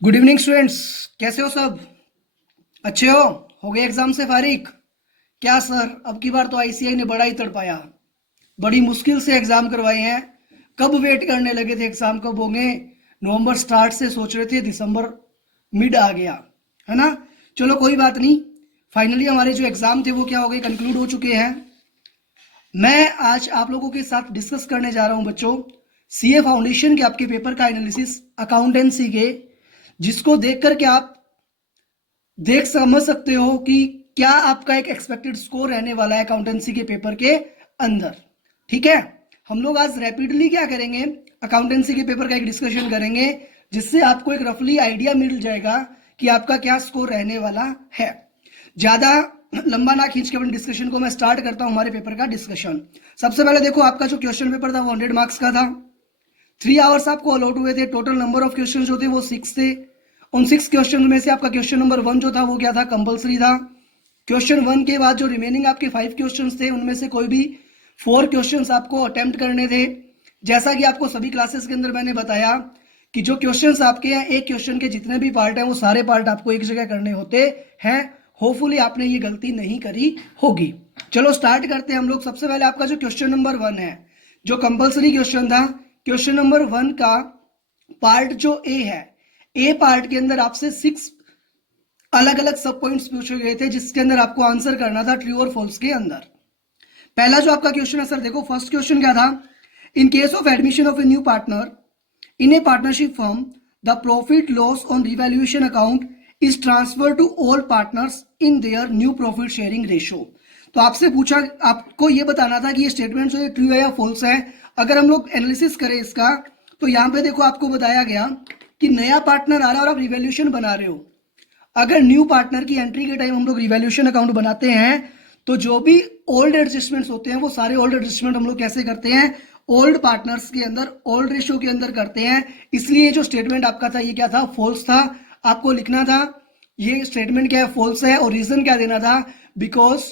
Good evening students. कैसे हो सब? अच्छे हो गए एग्जाम से फारिग? क्या सर, अब की बार तो आईसीआई ने बड़ा ही तड़पाया। बड़ी मुश्किल से एग्जाम करवाए हैं। कब वेट करने लगे थे एग्जाम कब होंगे। नवंबर स्टार्ट से सोच रहे थे, दिसंबर मिड आ गया, है ना। चलो कोई बात नहीं। फाइनली हमारे जो एग्जाम थे वो क्या हो गए, कंक्लूड हो चुके हैं। मैं आज आप लोगों के साथ डिस्कस करने जा रहा हूं बच्चों, सीए फाउंडेशन के आपके पेपर का एनालिसिस अकाउंटेंसी के, जिसको देख करके आप देख समझ सकते हो कि क्या आपका एक एक्सपेक्टेड स्कोर रहने वाला है अकाउंटेंसी के पेपर के अंदर। ठीक है, हम लोग आज रैपिडली क्या करेंगे, अकाउंटेंसी के पेपर का एक डिस्कशन करेंगे, जिससे आपको एक रफली आइडिया मिल जाएगा कि आपका क्या स्कोर रहने वाला है। ज्यादा लंबा ना खींच के अपने डिस्कशन को मैं स्टार्ट करता हूं हमारे पेपर का डिस्कशन। सबसे पहले देखो, आपका जो क्वेश्चन पेपर था वो 100 मार्क्स का था। 3 आवर्स आपको अलॉट हुए थे। टोटल नंबर ऑफ क्वेश्चन जो थे वो 6 थे। उन 6 क्वेश्चन में से आपका क्वेश्चन नंबर 1 जो था वो क्या था, कंपलसरी था। क्वेश्चन 1 के बाद जो रिमेनिंग आपके 5 क्वेश्चन थे उनमें से कोई भी 4 क्वेश्चन आपको अटेम्प्ट करने थे। जैसा कि आपको सभी क्लासेस के अंदर मैंने बताया कि जो क्वेश्चंस आपके हैं, एक क्वेश्चन के जितने भी पार्ट हैं वो सारे पार्ट आपको एक जगह करने होते हैं। होपफुली आपने ये गलती नहीं करी होगी। चलो स्टार्ट करते हैं हम लोग। सबसे पहले आपका जो क्वेश्चन नंबर 1 है, जो कंपलसरी क्वेश्चन था, क्वेश्चन नंबर 1 का पार्ट जो ए है, ए पार्ट के अंदर आपसे 6 अलग अलग सब पॉइंट्स पूछे गए थे, जिसके अंदर आपको आंसर करना था ट्रू और फॉल्स के अंदर। पहला जो आपका क्वेश्चन है सर, देखो फर्स्ट क्वेश्चन क्या था, in case of admission of a new partner in a partnership firm the profit loss on revaluation account is transfer to all partners in their new profit sharing ratio. तो आपसे पूछा, आपको यह बताना था कि ये स्टेटमेंट जो है ट्रू है या फॉल्स है। अगर हम लोग एनालिसिस करें इसका, तो यहां पे देखो आपको बताया गया कि नया पार्टनर आ रहा है और आप रिवैल्यूएशन बना रहे हो। अगर न्यू पार्टनर की एंट्री के टाइम हम लोग रिवैल्यूएशन अकाउंट बनाते हैं, तो जो भी ओल्ड एडजस्टमेंट्स होते हैं वो सारे ओल्ड एडजस्टमेंट हम लोग कैसे करते हैं, ओल्ड पार्टनर्स के अंदर, ओल्ड रेशियो के अंदर करते हैं। इसलिए जो स्टेटमेंट आपका था ये क्या था, फॉल्स था। आपको लिखना था ये स्टेटमेंट क्या है, फॉल्स है, और रीजन क्या देना था, because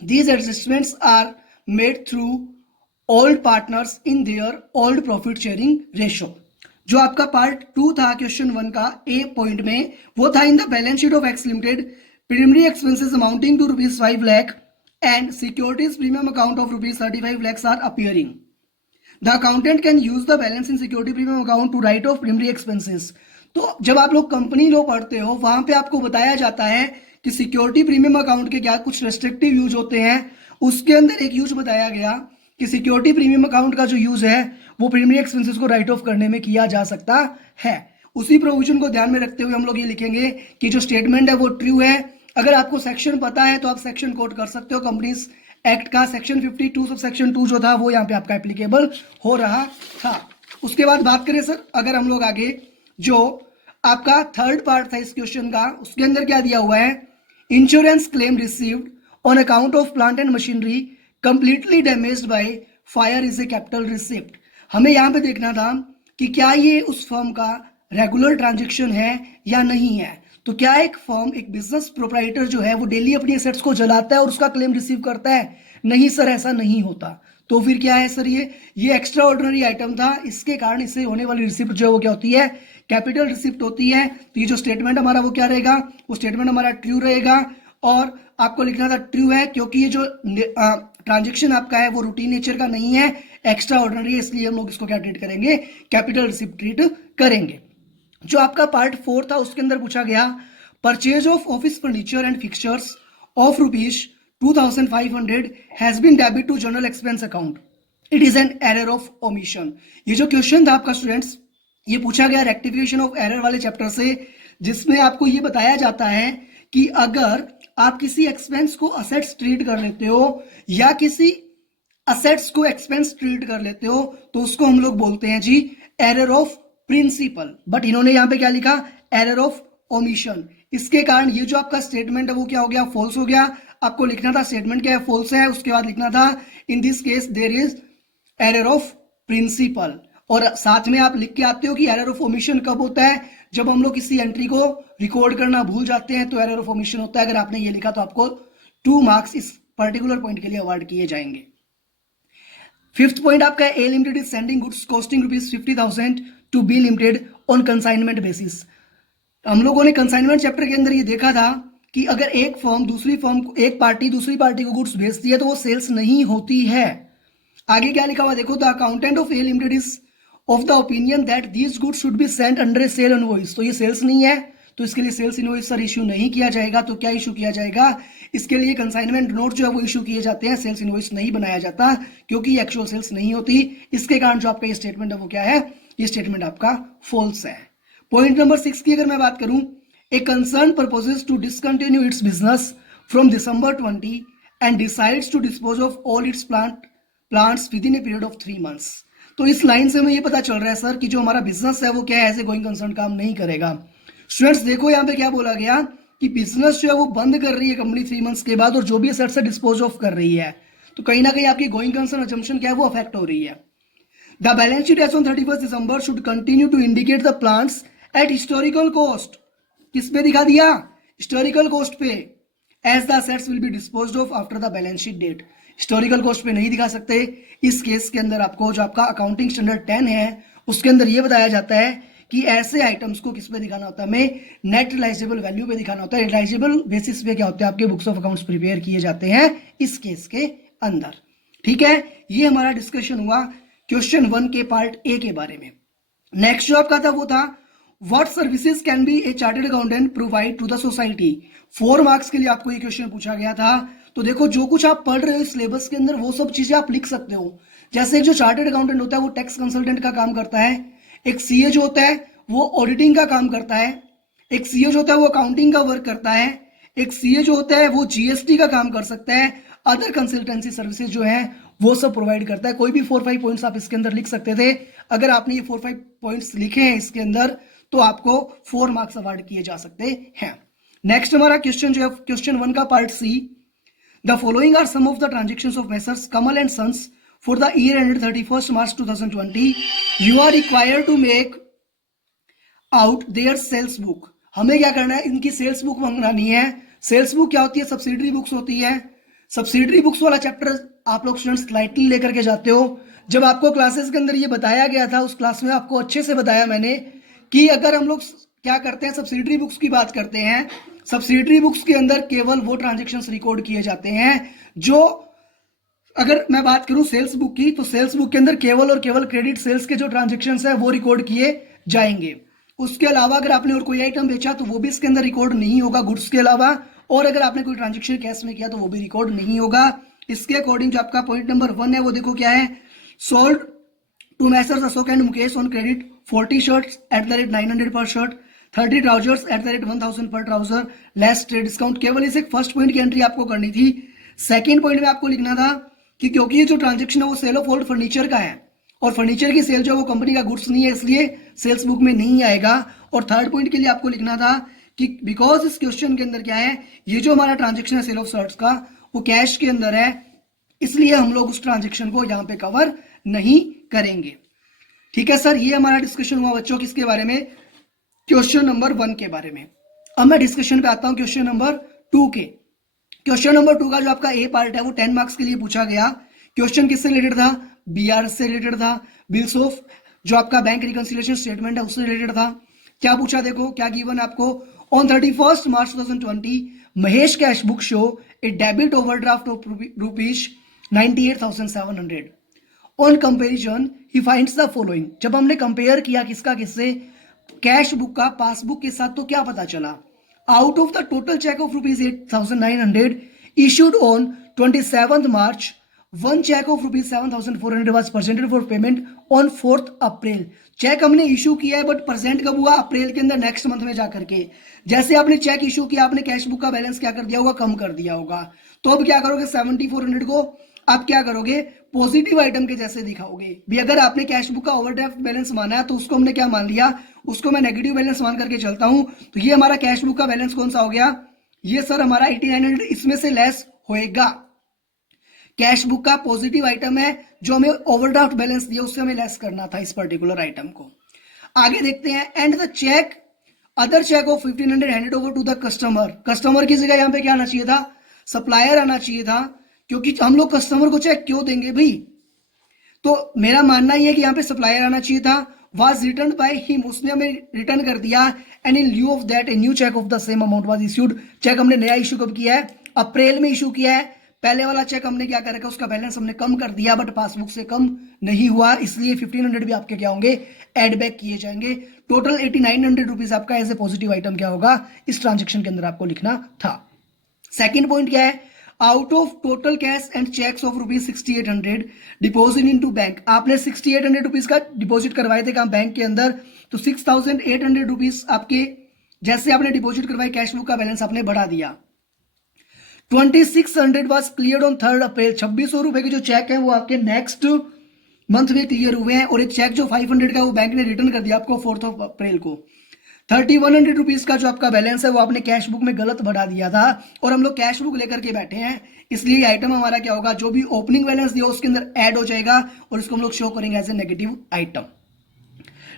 these adjustments are made through old partners in their old profit sharing ratio. जो आपका पार्ट 2 था क्वेश्चन 1 का ए पॉइंट में, वो था in the balance sheet of X limited preliminary expenses amounting to ₹5 lakh and securities premium account of ₹35 lakhs are appearing. The accountant can use the balance in security premium account to write off preliminary expenses. तो जब आप लोग company law पढ़ते हो, वहां पे आपको बताया जाता है कि सिक्योरिटी प्रीमियम अकाउंट के क्या कुछ रेस्ट्रिक्टिव यूज होते हैं। उसके अंदर एक यूज बताया गया कि सिक्योरिटी प्रीमियम अकाउंट का जो यूज है वो प्रीमियम एक्सपेंसेस को राइट ऑफ करने में किया जा सकता है। उसी प्रोविजन को ध्यान में रखते हुए हम लोग ये लिखेंगे कि जो स्टेटमेंट है वो ट्रू है। अगर आपको सेक्शन पता है तो आप सेक्शन कोट कर सकते हो कंपनीज एक्ट का, सेक्शन 52 सब सेक्शन 2 जो था वो यहाँ पे आपका एप्लीकेबल हो रहा था। उसके बाद बात करें सर, अगर हम लोग आगे, जो आपका थर्ड पार्ट था इस क्वेश्चन का, उसके अंदर क्या दिया हुआ है, insurance claim received on account of plant and machinery completely damaged by fire is a capital receipt. हमें यहां पे देखना था कि क्या ये उस फर्म का रेगुलर ट्रांजैक्शन है या नहीं है। तो क्या एक फर्म, एक बिजनेस प्रोप्राइटर जो है वो डेली अपनी एसेट्स को जलाता है और उसका क्लेम रिसीव करता है? नहीं सर, ऐसा नहीं होता। तो फिर क्या है सर, ये एक्स्ट्रा ऑर्डिनरी आइटम था, इसके कारण इससे होने वाली रिसिप्ट जो है वो क्या होती है, कैपिटल रिसिप्ट होती है। तो ये जो स्टेटमेंट हमारा वो क्या रहेगा, वो स्टेटमेंट हमारा ट्रू रहेगा। और आपको लिखना था ट्रू है, क्योंकि ये जो ट्रांजेक्शन आपका है वो रूटीन नेचर का नहीं है, एक्स्ट्रा ऑर्डिनरी है, इसलिए हम लोग इसको क्या ट्रीट करेंगे, कैपिटल रिसिप्ट ट्रीट करेंगे। जो आपका पार्ट 4 था उसके अंदर पूछा गया, purchase of office furniture and fixtures of ₹2500 has been debit to general expense account, it is an error of omission. ये जो क्वेश्चन था आपका स्टूडेंट्स, ये पूछा गया रेक्टिफिकेशन ऑफ एरर वाले चैप्टर से, जिसमें आपको ये बताया जाता है कि अगर आप किसी एक्सपेंस को असेट्स ट्रीट कर लेते हो या किसी असेट्स को एक्सपेंस ट्रीट कर लेते हो, तो उसको हम लोग बोलते हैं जी एरर ऑफ प्रिंसिपल। बट इन्होंने यहां पे क्या लिखा, एरर ऑफ ओमिशन। इसके कारण ये जो आपका स्टेटमेंट है वो क्या हो गया, फॉल्स हो गया। आपको लिखना था स्टेटमेंट क्या है, फॉल्स है, उसके बाद लिखना था in this case there is error of principle. और साथ में आप लिख के आते हो कि एरर ऑफ ओमिशन कब होता है, जब हम लोग किसी एंट्री को रिकॉर्ड करना भूल जाते हैं तो एरर ऑफ ओमिशन होता है। अगर आपने ये लिखा तो आपको 2 मार्क्स इस पर्टिकुलर पॉइंट के लिए अवार्ड किए जाएंगे। 5th पॉइंट आपका A limited is sending goods costing ₹50,000 to be limited on consignment basis. हम लोगों ने कंसाइनमेंट चैप्टर के अंदर ये देखा था कि अगर एक फर्म दूसरी फर्म को, एक पार्टी दूसरी पार्टी को गुड्स भेजती है तो वो सेल्स नहीं होती है। आगे क्या लिखा हुआ देखो, the accountant of A limited is of the opinion that these goods should be sent under a sale invoice. तो ये सेल्स नहीं है, तो इसके लिए सेल्स इनवॉइस सर इश्यू नहीं किया जाएगा। तो क्या इशू किया जाएगा, इसके लिए कंसाइनमेंट नोट जो है वो इशू किए जाते हैं, सेल्स इनवॉइस नहीं बनाया जाता क्योंकि एक्चुअल सेल्स नहीं होती। इसके कारण जो आपका ये स्टेटमेंट है वो क्या है, ये स्टेटमेंट आपका फॉल्स है। पॉइंट नंबर 6 की अगर मैं बात करूं, a concern proposes to discontinue its business from December 20 and decides to dispose of all its plants with in a period of 3 months. तो इस लाइन से हमें ये पता चल रहा है सर कि जो हमारा बिजनेस है वो क्या है, एज ए गोइंग कंसर्न काम नहीं करेगा। स्टूडेंट्स देखो यहाँ पे क्या बोला गया कि बिजनेस जो है वो बंद कर रही है कंपनी 3 मंथ्स के बाद, और जो भी एसेट्स है डिस्पोज ऑफ कर रही है, तो कहीं ना कहीं आपकी गोइंग कंसर्न अजम्पशन क्या है वो अफेक्ट हो रही है। The balance sheet as on 31 December should continue to indicate the plants at historical cost. किस पे दिखा दिया, हिस्टोरिकल कॉस्ट पे, as the assets will be disposed of after the balance sheet date. Historical cost पे नहीं दिखा सकते। इस केस के अंदर आपको जो आपका अकाउंटिंग स्टैंडर्ड 10 है उसके अंदर ये बताया जाता है कि ऐसे आइटम्स को किस पे दिखाना होता है, हमें नेट रिलाइजेबल वैल्यू पे दिखाना होता है। रिलाइजेबल बेसिस पे क्या होते हैं, आपके बुक्स ऑफ अकाउंट्स प्रिपेयर किए जाते हैं इस केस के अंदर। ठीक है, ये हमारा डिस्कशन हुआ क्वेश्चन 1 के पार्ट ए के बारे में। नेक्स्ट जो आपका था वो था what services can be a chartered accountant provide to the society. 4 marks के लिए आपको ये क्वेश्चन पूछा गया था। तो देखो जो कुछ आप पढ़ रहे हो सिलेबस के अंदर वो सब चीजें आप लिख सकते हो। जैसे एक जो चार्टर्ड अकाउंटेंट होता है वो टैक्स कंसल्टेंट का काम करता है, एक सीए जो होता है वो ऑडिटिंग का काम करता है, एक सीए जो होता है वो अकाउंटिंग का वर्क करता है, एक सीए जो होता है वो जीएसटी का काम कर सकता है, अदर कंसल्टेंसी सर्विसेज जो है वो सब प्रोवाइड करता है। कोई भी 4-5 पॉइंट्स आप इसके अंदर लिख सकते थे। अगर आपने ये 4-5 पॉइंट्स लिखे हैं इसके अंदर तो आपको 4 मार्क्स अवार्ड किए जा सकते हैं। नेक्स्ट हमारा क्वेश्चन जो है क्वेश्चन 1 का part C, the following are some of the transactions of messrs Kamal and sons for the year ended 31 March 2020। You are required to make out their sales book. हमें क्या करना है, इनकी सेल्स बुक मंगानी है। सेल्स बुक क्या होती है, सब्सिडरी बुक्स होती है। सब्सिडरी बुक्स वाला चैप्टर आप लोग स्टूडेंट्स स्लाइटली लेकर के जाते हो। जब आपको क्लासेस के अंदर ये बताया गया था उस क्लास में आपको अच्छे से बताया मैंने कि अगर हम लोग क्या करते हैं, सब्सिडरी बुक्स की बात करते हैं, सब्सिडरी बुक्स के अंदर केवल वो ट्रांजेक्शन्स रिकॉर्ड किए जाते हैं जो, अगर मैं बात करूं सेल्स बुक की, तो सेल्स बुक के अंदर केवल और केवल क्रेडिट सेल्स के जो ट्रांजेक्शन्स है वो रिकॉर्ड किए जाएंगे। उसके अलावा अगर आपने और कोई आइटम बेचा तो वो भी इसके अंदर रिकॉर्ड नहीं होगा गुड्स के अलावा, और अगर आपने कोई ट्रांजेक्शन कैश में किया तो वो भी रिकॉर्ड नहीं होगा। इसके अकॉर्डिंग जो आपका पॉइंट नंबर 1 है वो देखो क्या है, sold to messrs Ashok and Mukesh on credit 40 shirts at the rate 900 per shirt, 30 trousers at the rate 1000 per trouser less trade discount. केवल इस एक फर्स्ट पॉइंट की एंट्री आपको करनी थी। सेकेंड पॉइंट में आपको लिखना था कि क्योंकि ये जो ट्रांजेक्शन है वो सेल ऑफ ओल्ड फर्नीचर का है और फर्नीचर की सेल जो है वो कंपनी का गुड्स नहीं है, इसलिए सेल्स बुक में नहीं आएगा। और थर्ड पॉइंट के लिए आपको लिखना था कि बिकॉज इस क्वेश्चन के अंदर क्या है, ये जो हमारा ट्रांजेक्शन है सेल ऑफ शर्ट्स का वो कैश के अंदर है, इसलिए हम लोग उस ट्रांजेक्शन को यहाँ पे कवर नहीं करेंगे। ठीक है सर, ये हमारा डिस्कशन हुआ बच्चों किसके बारे में, क्वेश्चन नंबर 1 के बारे में। अब मैं डिस्कशन पे आता हूँ क्वेश्चन नंबर 2 के। क्वेश्चन नंबर 2 का जो आपका ए पार्ट है वो 10 मार्क्स के लिए पूछा गया। क्वेश्चन किससे रिलेटेड था, बीआर से रिलेटेड था, बिल्स ऑफ जो आपका बैंक रिकंसिलिएशन स्टेटमेंट है उससे रिलेटेड था। क्या पूछा देखो, क्या गिवन आपको, on 31 March 2020 Mahesh cash book show A debit overdraft of rupees 98,700। On comparison he finds the following. जब हमने कंपेयर किया किसका किससे, कैश बुक का पासबुक के साथ, तो क्या पता चला, out of the total cheque of rupees 8,900 issued on 27 March, one cheque of rupees 7,400 was presented for payment on 4 April. Cheque हमने इशू किया है बट प्रेजेंट कब हुआ, अप्रैल के अंदर, नेक्स्ट मंथ में जाकर के। जैसे आपने चेक इशू किया आपने कैश बुक का बैलेंस क्या कर दिया होगा, कम कर दिया होगा। तो अब क्या करोगे, 7,400 को आप क्या करोगे, पॉजिटिव आइटम के जैसे दिखाओगे भी। अगर आपने कैश बुक का ओवरड्राफ्ट बैलेंस माना है तो उसको हमने क्या मान लिया, उसको मैं नेगेटिव बैलेंस मान करके चलता हूं। तो ये हमारा कैश बुक का बैलेंस कौन सा हो गया, ये सर हमारा 8,900 इसमें से लेस होएगा। कैश बुक का पॉजिटिव आइटम है, जो हमें ओवरड्राफ्ट बैलेंस दिया उससे हमें लेस करना था इस पर्टिकुलर आइटम को। आगे देखते हैं, and the cheque other cheque of 1,500 handed over to the customer. Customer की जगह यहाँ पे क्या आना चाहिए था, सप्लायर आना चाहिए था, क्योंकि हम लोग कस्टमर को चेक क्यों देंगे भाई। तो मेरा मानना यह है कि यहाँ पे सप्लायर आना चाहिए था was returned by him, उसने हमें रिटर्न कर दिया, and in lieu of that a new check of the same amount was issued। Cheque हमने नया इशू कब किया है? अप्रैल में इशू किया है। पहले वाला चेक हमने क्या कर रखा, उसका बैलेंस हमने कम कर दिया, बट पासबुक से कम नहीं हुआ, इसलिए 1500 भी आपके क्या होंगे, एड बैक किए जाएंगे। टोटल 8900 रुपीज आपका एज ए पॉजिटिव आइटम क्या होगा, इस ट्रांजेक्शन के अंदर आपको लिखना था। सेकेंड पॉइंट क्या है, out of total cash and cheques of rupees 6800 deposit into bank. आपने 6800 रुपीज का डिपॉजिट करवाए थे काम बैंक के अंदर, तो 6800 रुपीज आपके जैसे आपने डिपॉजिट करवाए, कैश बुक का बैलेंस आपने बढ़ा दिया। 2600 वॉज क्लियर ऑन 3 अप्रैल। 2600 रुपए के जो चेक है वो आपके नेक्स्ट मंथ में क्लियर हुए हैं, और एक चेक जो 500 का वो बैंक ने रिटर्न कर दिया आपको 4 अप्रैल को। 3100 रुपीज का जो आपका बैलेंस है वो आपने कैश बुक में गलत बढ़ा दिया था, और हम लोग कैश बुक लेकर के बैठे हैं, इसलिए आइटम हमारा क्या होगा, जो भी ओपनिंग बैलेंस दिया उसके अंदर ऐड हो जाएगा, और इसको हम लोग शो करेंगे as a negative item.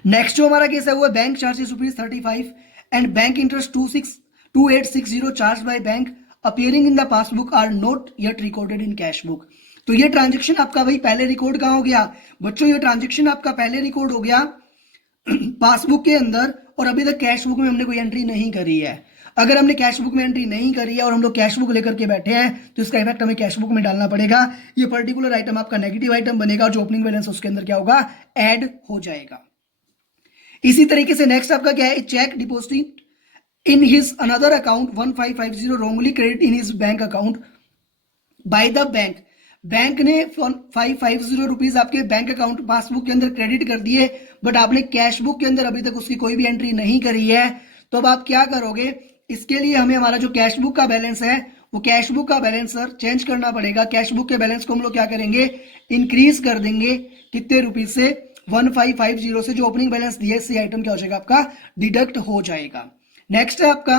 Next जो हमारा केस है वो है bank charges rupees 35 and bank interest 2860 charge by bank appearing in the passbook are not yet recorded in cash book. तो ये ट्रांजेक्शन आपका भाई पहले रिकॉर्ड कहां हो गया बच्चों, ये ट्रांजेक्शन आपका पहले रिकॉर्ड हो गया पासबुक के अंदर, और अभी तक कैश बुक में हमने कोई एंट्री नहीं करी है। अगर हमने कैश बुक में एंट्री नहीं करी है और हम लोग कैश बुक लेकर के बैठे हैं, तो इसका इफेक्ट हमें कैश बुक में डालना पड़ेगा। ये पर्टिकुलर आइटम आपका नेगेटिव आइटम बनेगा, और जो ओपनिंग बैलेंस उसके अंदर क्या होगा, ऐड हो जाएगा। इसी तरीके से नेक्स्ट आपका क्या है, cheque deposit in his another account 1550 wrongly credit in his bank account by the bank. Bank ने 550 रुपीज आपके बैंक अकाउंट पासबुक के अंदर क्रेडिट कर दिए, बट आपने कैश बुक के अंदर अभी तक उसकी कोई भी एंट्री नहीं करी है। तो अब आप क्या करोगे, इसके लिए हमें हमारा जो कैश बुक का बैलेंस है वो कैश बुक का बैलेंस सर चेंज करना पड़ेगा। कैश बुक के बैलेंस को हम लोग क्या करेंगे, इंक्रीज कर देंगे कितने रुपीज से, 1550 से। जो ओपनिंग बैलेंस दिया सी आइटम क्या हो जाएगा आपका, डिडक्ट हो जाएगा। नेक्स्ट है आपका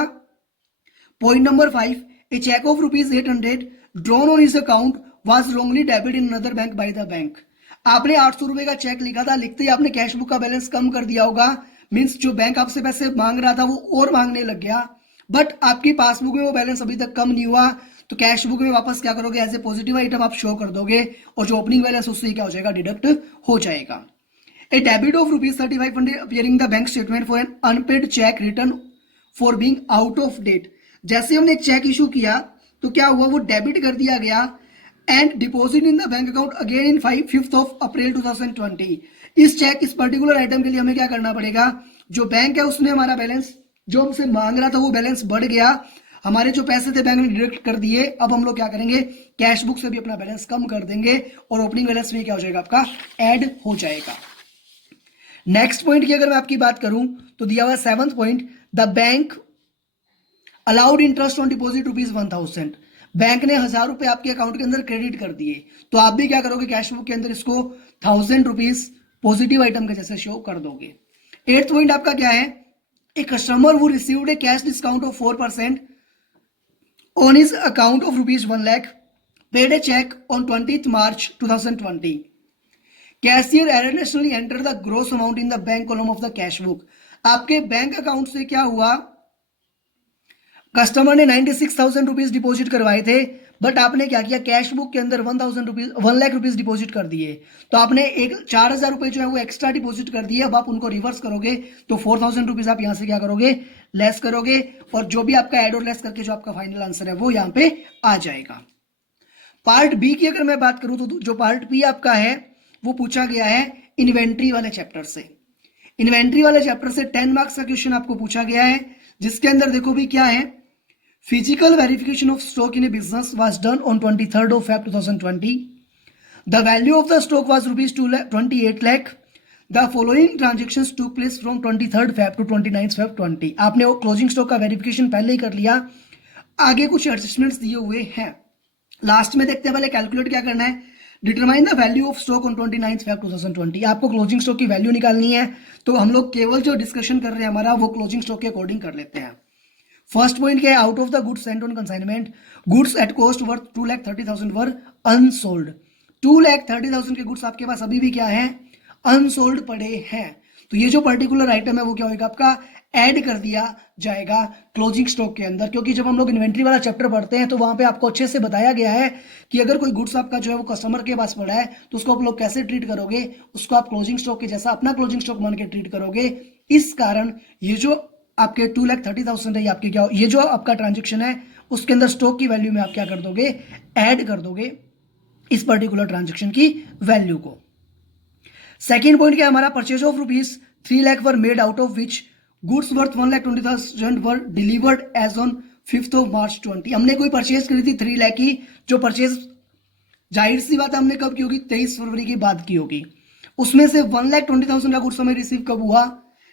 point number 5, a cheque of rupees 800 drawn on his account was wrongly debit in another bank by the bank. आपने 800 रुपए का चेक लिखा था, लिखते ही आपने कैश बुक का बैलेंस कम कर दिया होगा, मींस जो बैंक आपसे पैसे मांग रहा था वो और मांगने लग गया, बट आपकी पासबुक में वो बैलेंस अभी तक कम नहीं हुआ, तो कैश बुक में वापस क्या करोगे, एज ए पॉजिटिव आइटम आप शो कर दोगे, और जो ओपनिंग बैलेंस उससे क्या हो जाएगा, डिडक्ट हो जाएगा। A debit of rupees 3500 appearing the bank statement for an unpaid cheque return for being out of date. जैसे हमने एक चेक इशू किया तो क्या हुआ, वो डेबिट कर दिया गया and deposit in the bank account again in 5 अप्रैल 2020। इस चेक, इस पर्टिकुलर आइटम के लिए हमें क्या करना पड़ेगा, जो बैंक है उसने हमारा बैलेंस जो हमसे मांग रहा था वो बैलेंस बढ़ गया, हमारे जो पैसे थे बैंक ने डिडक्ट कर दिए। अब हम लोग क्या करेंगे, कैश बुक से भी अपना बैलेंस कम कर देंगे, और ओपनिंग बैलेंस में क्या हो जाएगा आपका, ऐड हो जाएगा। नेक्स्ट पॉइंट की अगर मैं आपकी बात करूं तो दिया हुआ 7th point, the bank allowed interest on deposit rupees 1000। Bank ने 1000 रुपए आपके अकाउंट के अंदर क्रेडिट कर दिए, तो आप भी क्या करोगे, कैश बुक के अंदर इसको 1000 रुपीज पॉजिटिव आइटम के जैसे शो कर दोगे। 8th पॉइंट आपका क्या है, ए कस्टमर वो received a cash discount of 4% on his account of rupees 1 lakh paid a cheque on 20th March 2020। Cashier erroneously enter the gross amount in the bank column of the cash book. आपके bank account से क्या हुआ, customer ने 96,000 rupees deposit करवाए थे, but आपने क्या किया, कैश बुक के अंदर 1 लाख रुपीज डिपॉजिट कर दिए, तो आपने 4,000 रुपए जो है वो एक्स्ट्रा डिपॉजिट कर दिए। अब आप उनको रिवर्स करोगे तो 4,000 रुपीज आप यहां से क्या करोगे, लेस करोगे, और जो भी आपका एड और लेस करके जो आपका फाइनल आंसर है वो यहां पे आ जाएगा। पार्ट बी की अगर मैं बात करूं तो जो पार्ट बी आपका है वो पूछा गया है इन्वेंट्री वाले चैप्टर से। इन्वेंट्री वाले चैप्टर से 10 मार्क्स का क्वेश्चन आपको पूछा गया है, जिसके अंदर देखो भी क्या है, physical verification of stock in a business was done on 23rd of Feb 2020। The value of the stock was rupees 28 lakh। The following transactions took place from 23rd Feb to 29th Feb 20। आपने वो closing stock का verification पहले ही कर लिया, आगे कुछ adjustments दिए हुए हैं। लास्ट में देखते हैं, पहले कैलकुलेट क्या करना है, determine the value of stock on 29th Feb 2020। आपको क्लोजिंग स्टॉक की वैल्यू निकालनी है, तो हम लोग केवल जो डिस्कशन कर रहे हैं हमारा वो क्लोजिंग स्टॉक के अकॉर्डिंग कर लेते हैं। फर्स्ट पॉइंट क्या है, out of the goods Saint on consignment goods at cost worth 2,30,000 were unsold. 2,30,000 के गुड्स आपके पास अभी भी क्या है, अनसोल्ड पड़े हैं। तो ये जो पर्टिकुलर आइटम है वो क्या होगा आपका, ऐड कर दिया जाएगा क्लोजिंग स्टॉक के अंदर, क्योंकि जब हम लोग इन्वेंट्री वाला चैप्टर पढ़ते हैं तो वहां पे आपको अच्छे से बताया गया है कि अगर कोई गुड्स आपका जो है वो कस्टमर के पास पड़ा है तो उसको आप लोग कैसे ट्रीट करोगे, उसको आप क्लोजिंग स्टॉक के जैसा अपना क्लोजिंग स्टॉक मान के ट्रीट करोगे। इस कारण ये जो आपके 2,30,000 है, ये आपके क्या, ये जो आपका ट्रांजेक्शन है उसके अंदर स्टॉक की वैल्यू में आप क्या कर दोगे, ऐड कर दोगे इस पर्टिकुलर ट्रांजेक्शन की वैल्यू को। सेकेंड पॉइंट क्या हमारा, purchase of ₹3 lakh were made out of which goods worth 1,20,000 were delivered as on 5th of March 20। हमने कोई परचेज करी थी 3 लाख की, जो परचेज जाहिर सी बात हमने कब की होगी, 23 फरवरी की बाद की होगी। उसमें से 1,20,000 का गुड्स हमें रिसीव कब हुआ,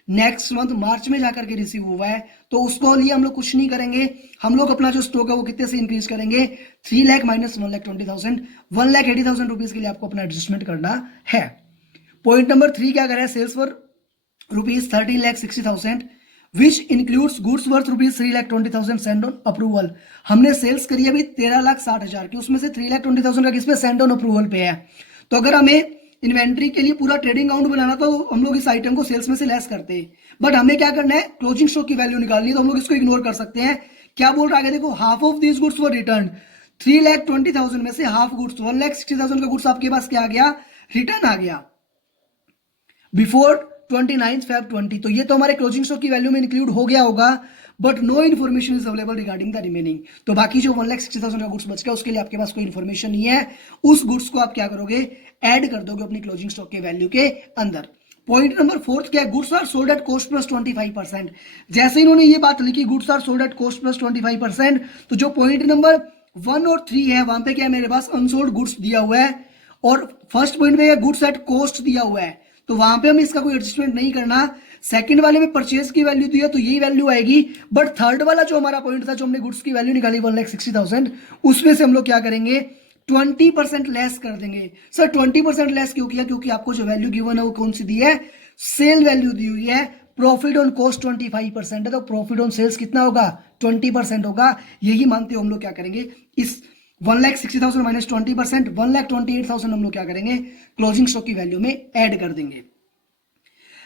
नेक्स्ट मंथ मार्च में जाकर के रिसीव हुआ है। तो उसको लिए हम लोग कुछ नहीं करेंगे, हम लोग अपना जो स्टॉक है वो कितने से इंक्रीज करेंगे, 3 लाख माइनस 1,20,000, 1,80,000 रुपीज के लिए आपको अपना एडजस्टमेंट करना है। पॉइंट नंबर 3 क्या करें, sales for ₹13,60,000 which includes goods worth ₹3,20,000 send on approval. हमने सेल्स करी अभी 13,60,000 की, उसमें से 3,20,000 का किस पे, सेंड ऑन अप्रूवल पे है। तो अगर हमें इन्वेंट्री के लिए पूरा ट्रेडिंग अकाउंट बनाना तो हम लोग इस आइटम को सेल्स में से लेस करते हैं, बट हमें क्या करना है, क्लोजिंग स्टॉक की वैल्यू निकालनी है, तो हम लोग इसको इग्नोर कर सकते हैं। क्या बोल रहा है, देखो half of this goods were return, 3,20,000 में से हाफ गुड्स 1,60,000 का गुड्स आपके पास क्या आ गया, रिटर्न आ गया बिफोर 29 Feb 20। तो ये तो हमारे क्लोजिंग स्टॉक की वैल्यू में इंक्लूड हो गया होगा, but no information is available regarding the remaining. तो बाकी जो 1,60,000 का गुड्स बच गया उसके लिए आपके पास कोई इन्फॉर्मेशन नहीं है, उस गुड्स को आप क्या करोगे, ऐड कर दोगे अपनी क्लोजिंग स्टॉक के वैल्यू के अंदर। पॉइंट नंबर 4 क्या है, goods are sold at cost plus 25%। जैसे इन्होंने ये बात लिखी goods are sold at cost plus 25%, तो जो पॉइंट नंबर 1 और 3 है वहां पे क्या है, मेरे पास अनसोल्ड गुड्स दिया हुआ है, और फर्स्ट पॉइंट पे गुड्स एट कॉस्ट दिया हुआ है, तो वहां पे हमें इसका कोई एडजस्टमेंट नहीं करना। सेकंड वाले में परचेज की वैल्यू दी है तो यही वैल्यू आएगी, बट थर्ड वाला जो हमारा पॉइंट था, जो हमने गुड्स की वैल्यू निकाली 1,60,000, उसमें से हम लोग क्या करेंगे, 20% लेस कर देंगे। सर 20% लेस क्यों किया, क्योंकि आपको जो वैल्यू गिवन है वो कौन सी दी है, सेल वैल्यू दी हुई है। प्रॉफिट ऑन कॉस्ट 25% है, तो प्रॉफिट ऑन सेल्स कितना होगा, 20% होगा। यही मानते हो हम लोग क्या करेंगे, इस 1,60,000 माइनस 20%, 1,28,000 हम लोग क्या करेंगे, क्लोजिंग स्टॉक की वैल्यू में ऐड कर देंगे।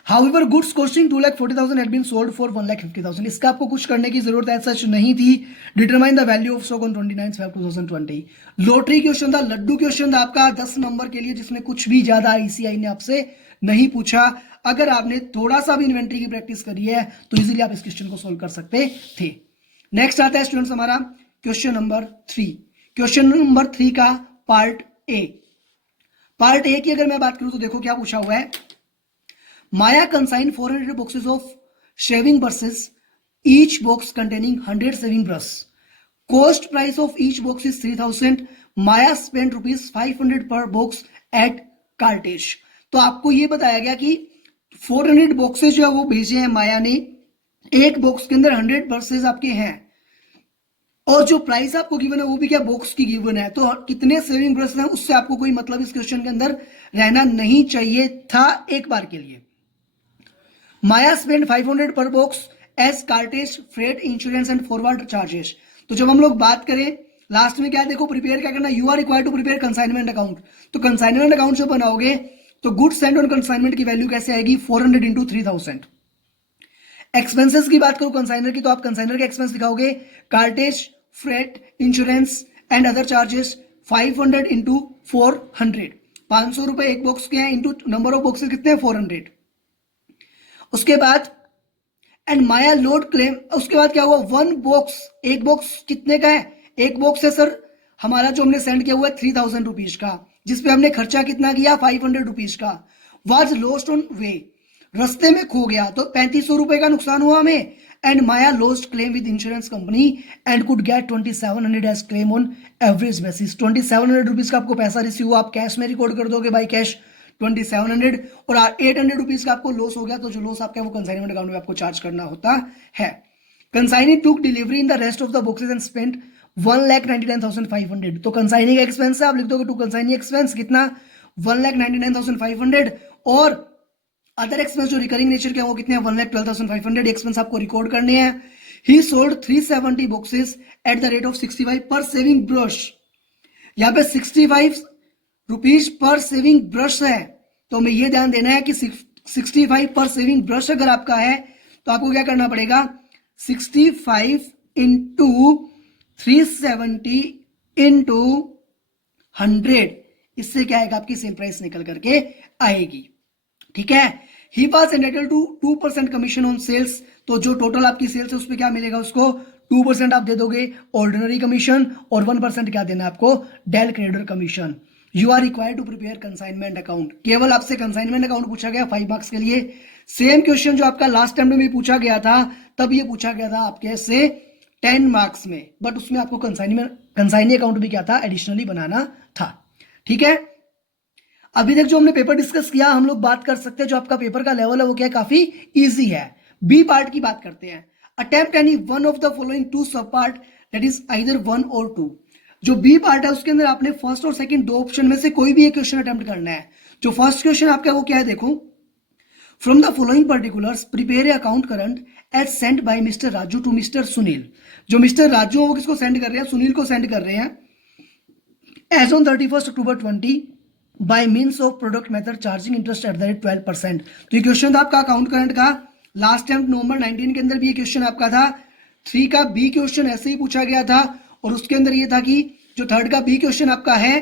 However goods costing 2,40,000 had been sold for 1,50,000। इसका आपको कुछ करने की जरूरत है सच नहीं थी। Determine the value of stock on 29 Feb 2020। Lottery question था, लड्डू क्वेश्चन था आपका 10 नंबर के लिए, जिसमें कुछ भी ज्यादा आईसीआई ने आपसे नहीं पूछा। अगर आपने थोड़ा सा भी इन्वेंट्री की प्रैक्टिस करी है तो इजीली आप इस क्वेश्चन को सोल्व कर सकते थे। नेक्स्ट आता है स्टूडेंट्स हमारा क्वेश्चन नंबर 3। क्वेश्चन नंबर 3 का पार्ट ए। पार्ट ए की अगर मैं बात करूं तो देखो क्या पूछा हुआ है, Maya consign 400 boxes of shaving brushes, each box containing 100 shaving brush, cost price of each box is 3,000, Maya spend ₹500 per box eight cartridge. तो आपको ये बताया गया कि 400 बॉक्सेस जो है वो भेजे हैं माया ने, एक बॉक्स के अंदर 100 ब्रशेस आपके हैं, और जो प्राइस आपको गिवन है वो भी क्या बॉक्स की गिवन है। तो कितने सेविंग ब्रश हैं उससे आपको कोई मतलब इस क्वेश्चन के अंदर रहना नहीं चाहिए था एक बार के लिए। माया spend 500 per box as cartage, freight, insurance and forward charges. तो जब हम लोग बात करें लास्ट में क्या देखो, प्रिपेयर क्या करना, you are required to prepare consignment account. तो कंसाइनमेंट अकाउंट जो बनाओगे तो गुड्स सेंड ऑन कंसाइनमेंट की वैल्यू कैसे आएगी, 400 इंटू 3,000। एक्सपेंसेस की बात करो कंसाइनर की, तो आप कंसाइनर के एक्सपेंस दिखाओगे, cartage, freight, insurance and other charges 500 into 400, 500 रुपए एक बॉक्स के हैं, इंटू नंबर ऑफ बॉक्सेस कितने हैं 400। उसके बाद एंड माया लोड क्लेम, उसके बाद क्या हुआ, वन बॉक्स, एक बॉक्स कितने का है, एक बॉक्स है सर हमारा जो हमने सेंड किया हुआ है 3,000 रुपीज का, जिसपे हमने खर्चा कितना किया 500 रुपीज का। वाज लॉस्ट ऑन वे, रस्ते में खो गया तो 3,500 रुपए का नुकसान हुआ हमें। And Maya lost claim with insurance company and could get 2,700 as claim on average basis. 2,700 rupees का आपको पैसा रिसीव हुआ, आप कैश में रिकॉर्ड कर दोगे बाई कैश 2,700, और 800 रुपीज का आपको लॉस हो गया, तो जो लॉस आपका वो कंसाइनमेंट अकाउंट में आपको चार्ज करना होता है। Consignee took delivery in the rest of the boxes and spent 1,99,500। तो कंसाइनी का एक्सपेंस है, आप लिख दोगे टू कंसाइनी एक्सपेंस कितना 1,99,500, और अदर एक्सपेंस जो रिकरिंग नेचर के हैं वो कितने हैं 1,12,500 एक्सपेंस आपको रिकॉर्ड करने हैं। ही sold 370 boxes eight the rate of 65 पर सेविंग ब्रश। यहाँ पे 65 रुपीज पर सेविंग ब्रश है, तो हमें ये ध्यान देना है कि 65 पर सेविंग ब्रश अगर आपका है तो आपको क्या करना पड़ेगा, 65 इंटू 370 इंटू 100, इससे क्या आएगा, आपकी सेल प्राइस निकल करके आएगी। ठीक है, he was entitled to 2% commission on sales, तो जो टोटल आपकी सेल्स है उस पर क्या मिलेगा, उसको 2% आप दे दोगे ऑर्डिनरी कमीशन, और 1% क्या देना है आपको, del creditor commission. You are required to prepare consignment account, केवल आपसे कंसाइनमेंट अकाउंट पूछा गया 5 मार्क्स के लिए। सेम क्वेश्चन जो आपका लास्ट टाइम में भी पूछा गया था, तब ये पूछा गया था आपके से 10 मार्क्स में, बट उसमें आपको कंसाइनी अकाउंट भी क्या था, एडिशनली बनाना था। ठीक है, अभी तक जो हमने पेपर डिस्कस किया, हम लोग बात कर सकते हैं जो आपका पेपर का लेवल है वो क्या है, काफी इजी है। बी पार्ट की बात करते हैं। Attempt any one of the following to sub part, that is either 1 और 2। जो बी पार्ट है उसके अंदर आपने फर्स्ट और सेकंड दो ऑप्शन में से कोई भी एक क्वेश्चन अटेम्प्ट करना है। जो फर्स्ट क्वेश्चन आपका वो क्या है, देखो, from the following particulars prepare a account current as sent by mister Raju to mister Sunil. जो मिस्टर राजू है वो किसको सेंड कर रहे हैं, सुनील को सेंड कर रहे हैं, एज ऑन 31 अक्टूबर 20 by means of product method charging interest at the rate 12%। तो ये क्वेश्चन था आपका अकाउंट करंट का। लास्ट टाइम नवंबर 19 के अंदर भी ये क्वेश्चन आपका था। 3 का बी क्वेश्चन ऐसे ही पूछा गया था, और उसके अंदर ये था कि जो थर्ड का बी क्वेश्चन आपका है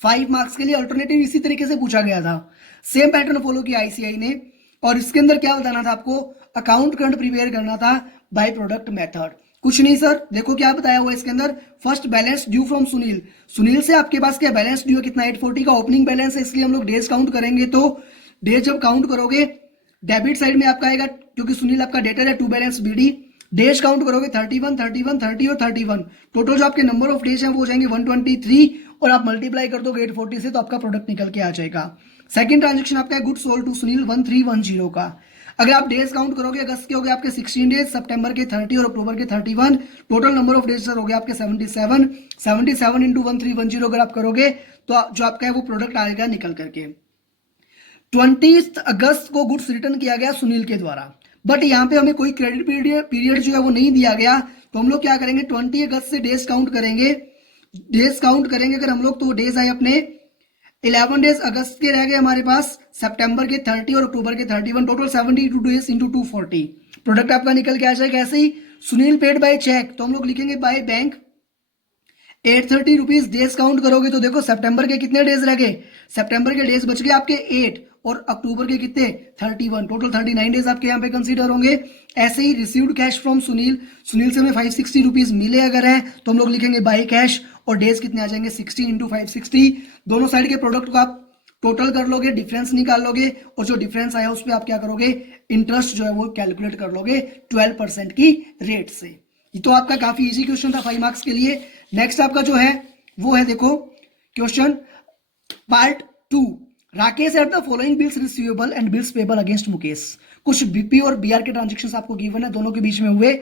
5 मार्क्स के लिए, अल्टरनेटिव इसी तरीके से पूछा गया था। सेम पैटर्न फॉलो किया आईसीआई ने, और इसके अंदर क्या बताना था आपको, अकाउंट करंट प्रिपेयर करना था बाय प्रोडक्ट मेथड। कुछ नहीं सर, देखो क्या बताया हुआ है इसके अंदर, first balance due from Sunil. Sunil से आपके पास क्या बैलेंस ड्यू है, कितना 840 का ओपनिंग बैलेंस है, इसलिए हम लोग डेज काउंट करेंगे। तो डेज जब काउंट करोगे डेबिट साइड में आपका आएगा, क्योंकि सुनील आपका डेटर है, to balance BD. Days count करोगे 31, 31, 30 और 31, टोटल जो आपके नंबर ऑफ डेज हैं वो हो जाएंगे 123, और आप मल्टीप्लाई कर दोगे 840 से, तो आपका प्रोडक्ट निकल के आ जाएगा। सेकंड ट्रांजेक्शन आपका है गुड सोल्ड टू सुनील 1310 का। अगर आप डेज काउंट करोगे, अगस्त के हो गए आपके 16 डेज, सितंबर के 30 और अक्टूबर के 31, टोटल नंबर ऑफ डेज हो गए आपके 77। 77 इंटू 1310 अगर आप करोगे तो जो आपका है वो प्रोडक्ट आएगा निकल करके। 20 अगस्त को गुड्स रिटर्न किया गया सुनील के द्वारा, बट यहाँ पे हमें कोई क्रेडिट पीरियड जो है वो नहीं दिया गया, तो हम लोग क्या करेंगे, 20 अगस्त से डेज काउंट करेंगे। डेज काउंट करेंगे अगर हम लोग, तो डेज आए अपने 11 डेज अगस्त के रह गए हमारे पास, सितंबर के 30 और अक्टूबर के 31, टोटल 72 डेज इंटू 240, प्रोडक्ट आपका निकल के आ जाएगा। ऐसे ही सुनील पेड बाय चेक, तो हम लोग लिखेंगे by bank 830 rupees. Days count करोगे तो देखो सितंबर के कितने डेज रह गए, सितंबर के डेज बच गए आपके 8, और अक्टूबर के कितने 31, टोटल 39 डेज आपके यहाँ पे कंसीडर होंगे। ऐसे he received cash from Sunil, Sunil से हमें 560 रुपीज मिले अगर है तो हम लोग लिखेंगे बाय कैश, और डेज कितने आ जाएंगे 16 इंटू 560। दोनों साइड के प्रोडक्ट को आप टोटल कर लोगे, डिफरेंस निकाल लोगे, और जो डिफरेंस आया उस पर आप क्या करोगे, इंटरेस्ट जो है वो कैलकुलेट कर लोगे 12% की रेट से। ये तो आपका काफी इजी क्वेश्चन था 5 मार्क्स के लिए। नेक्स्ट आपका जो है वो है, देखो question part 2, Rakesh at the following bills receivable and bills payable against Mukesh. कुछ बीपी और बीआर के ट्रांजेक्शंस आपको गिवन है, दोनों के बीच में हुए।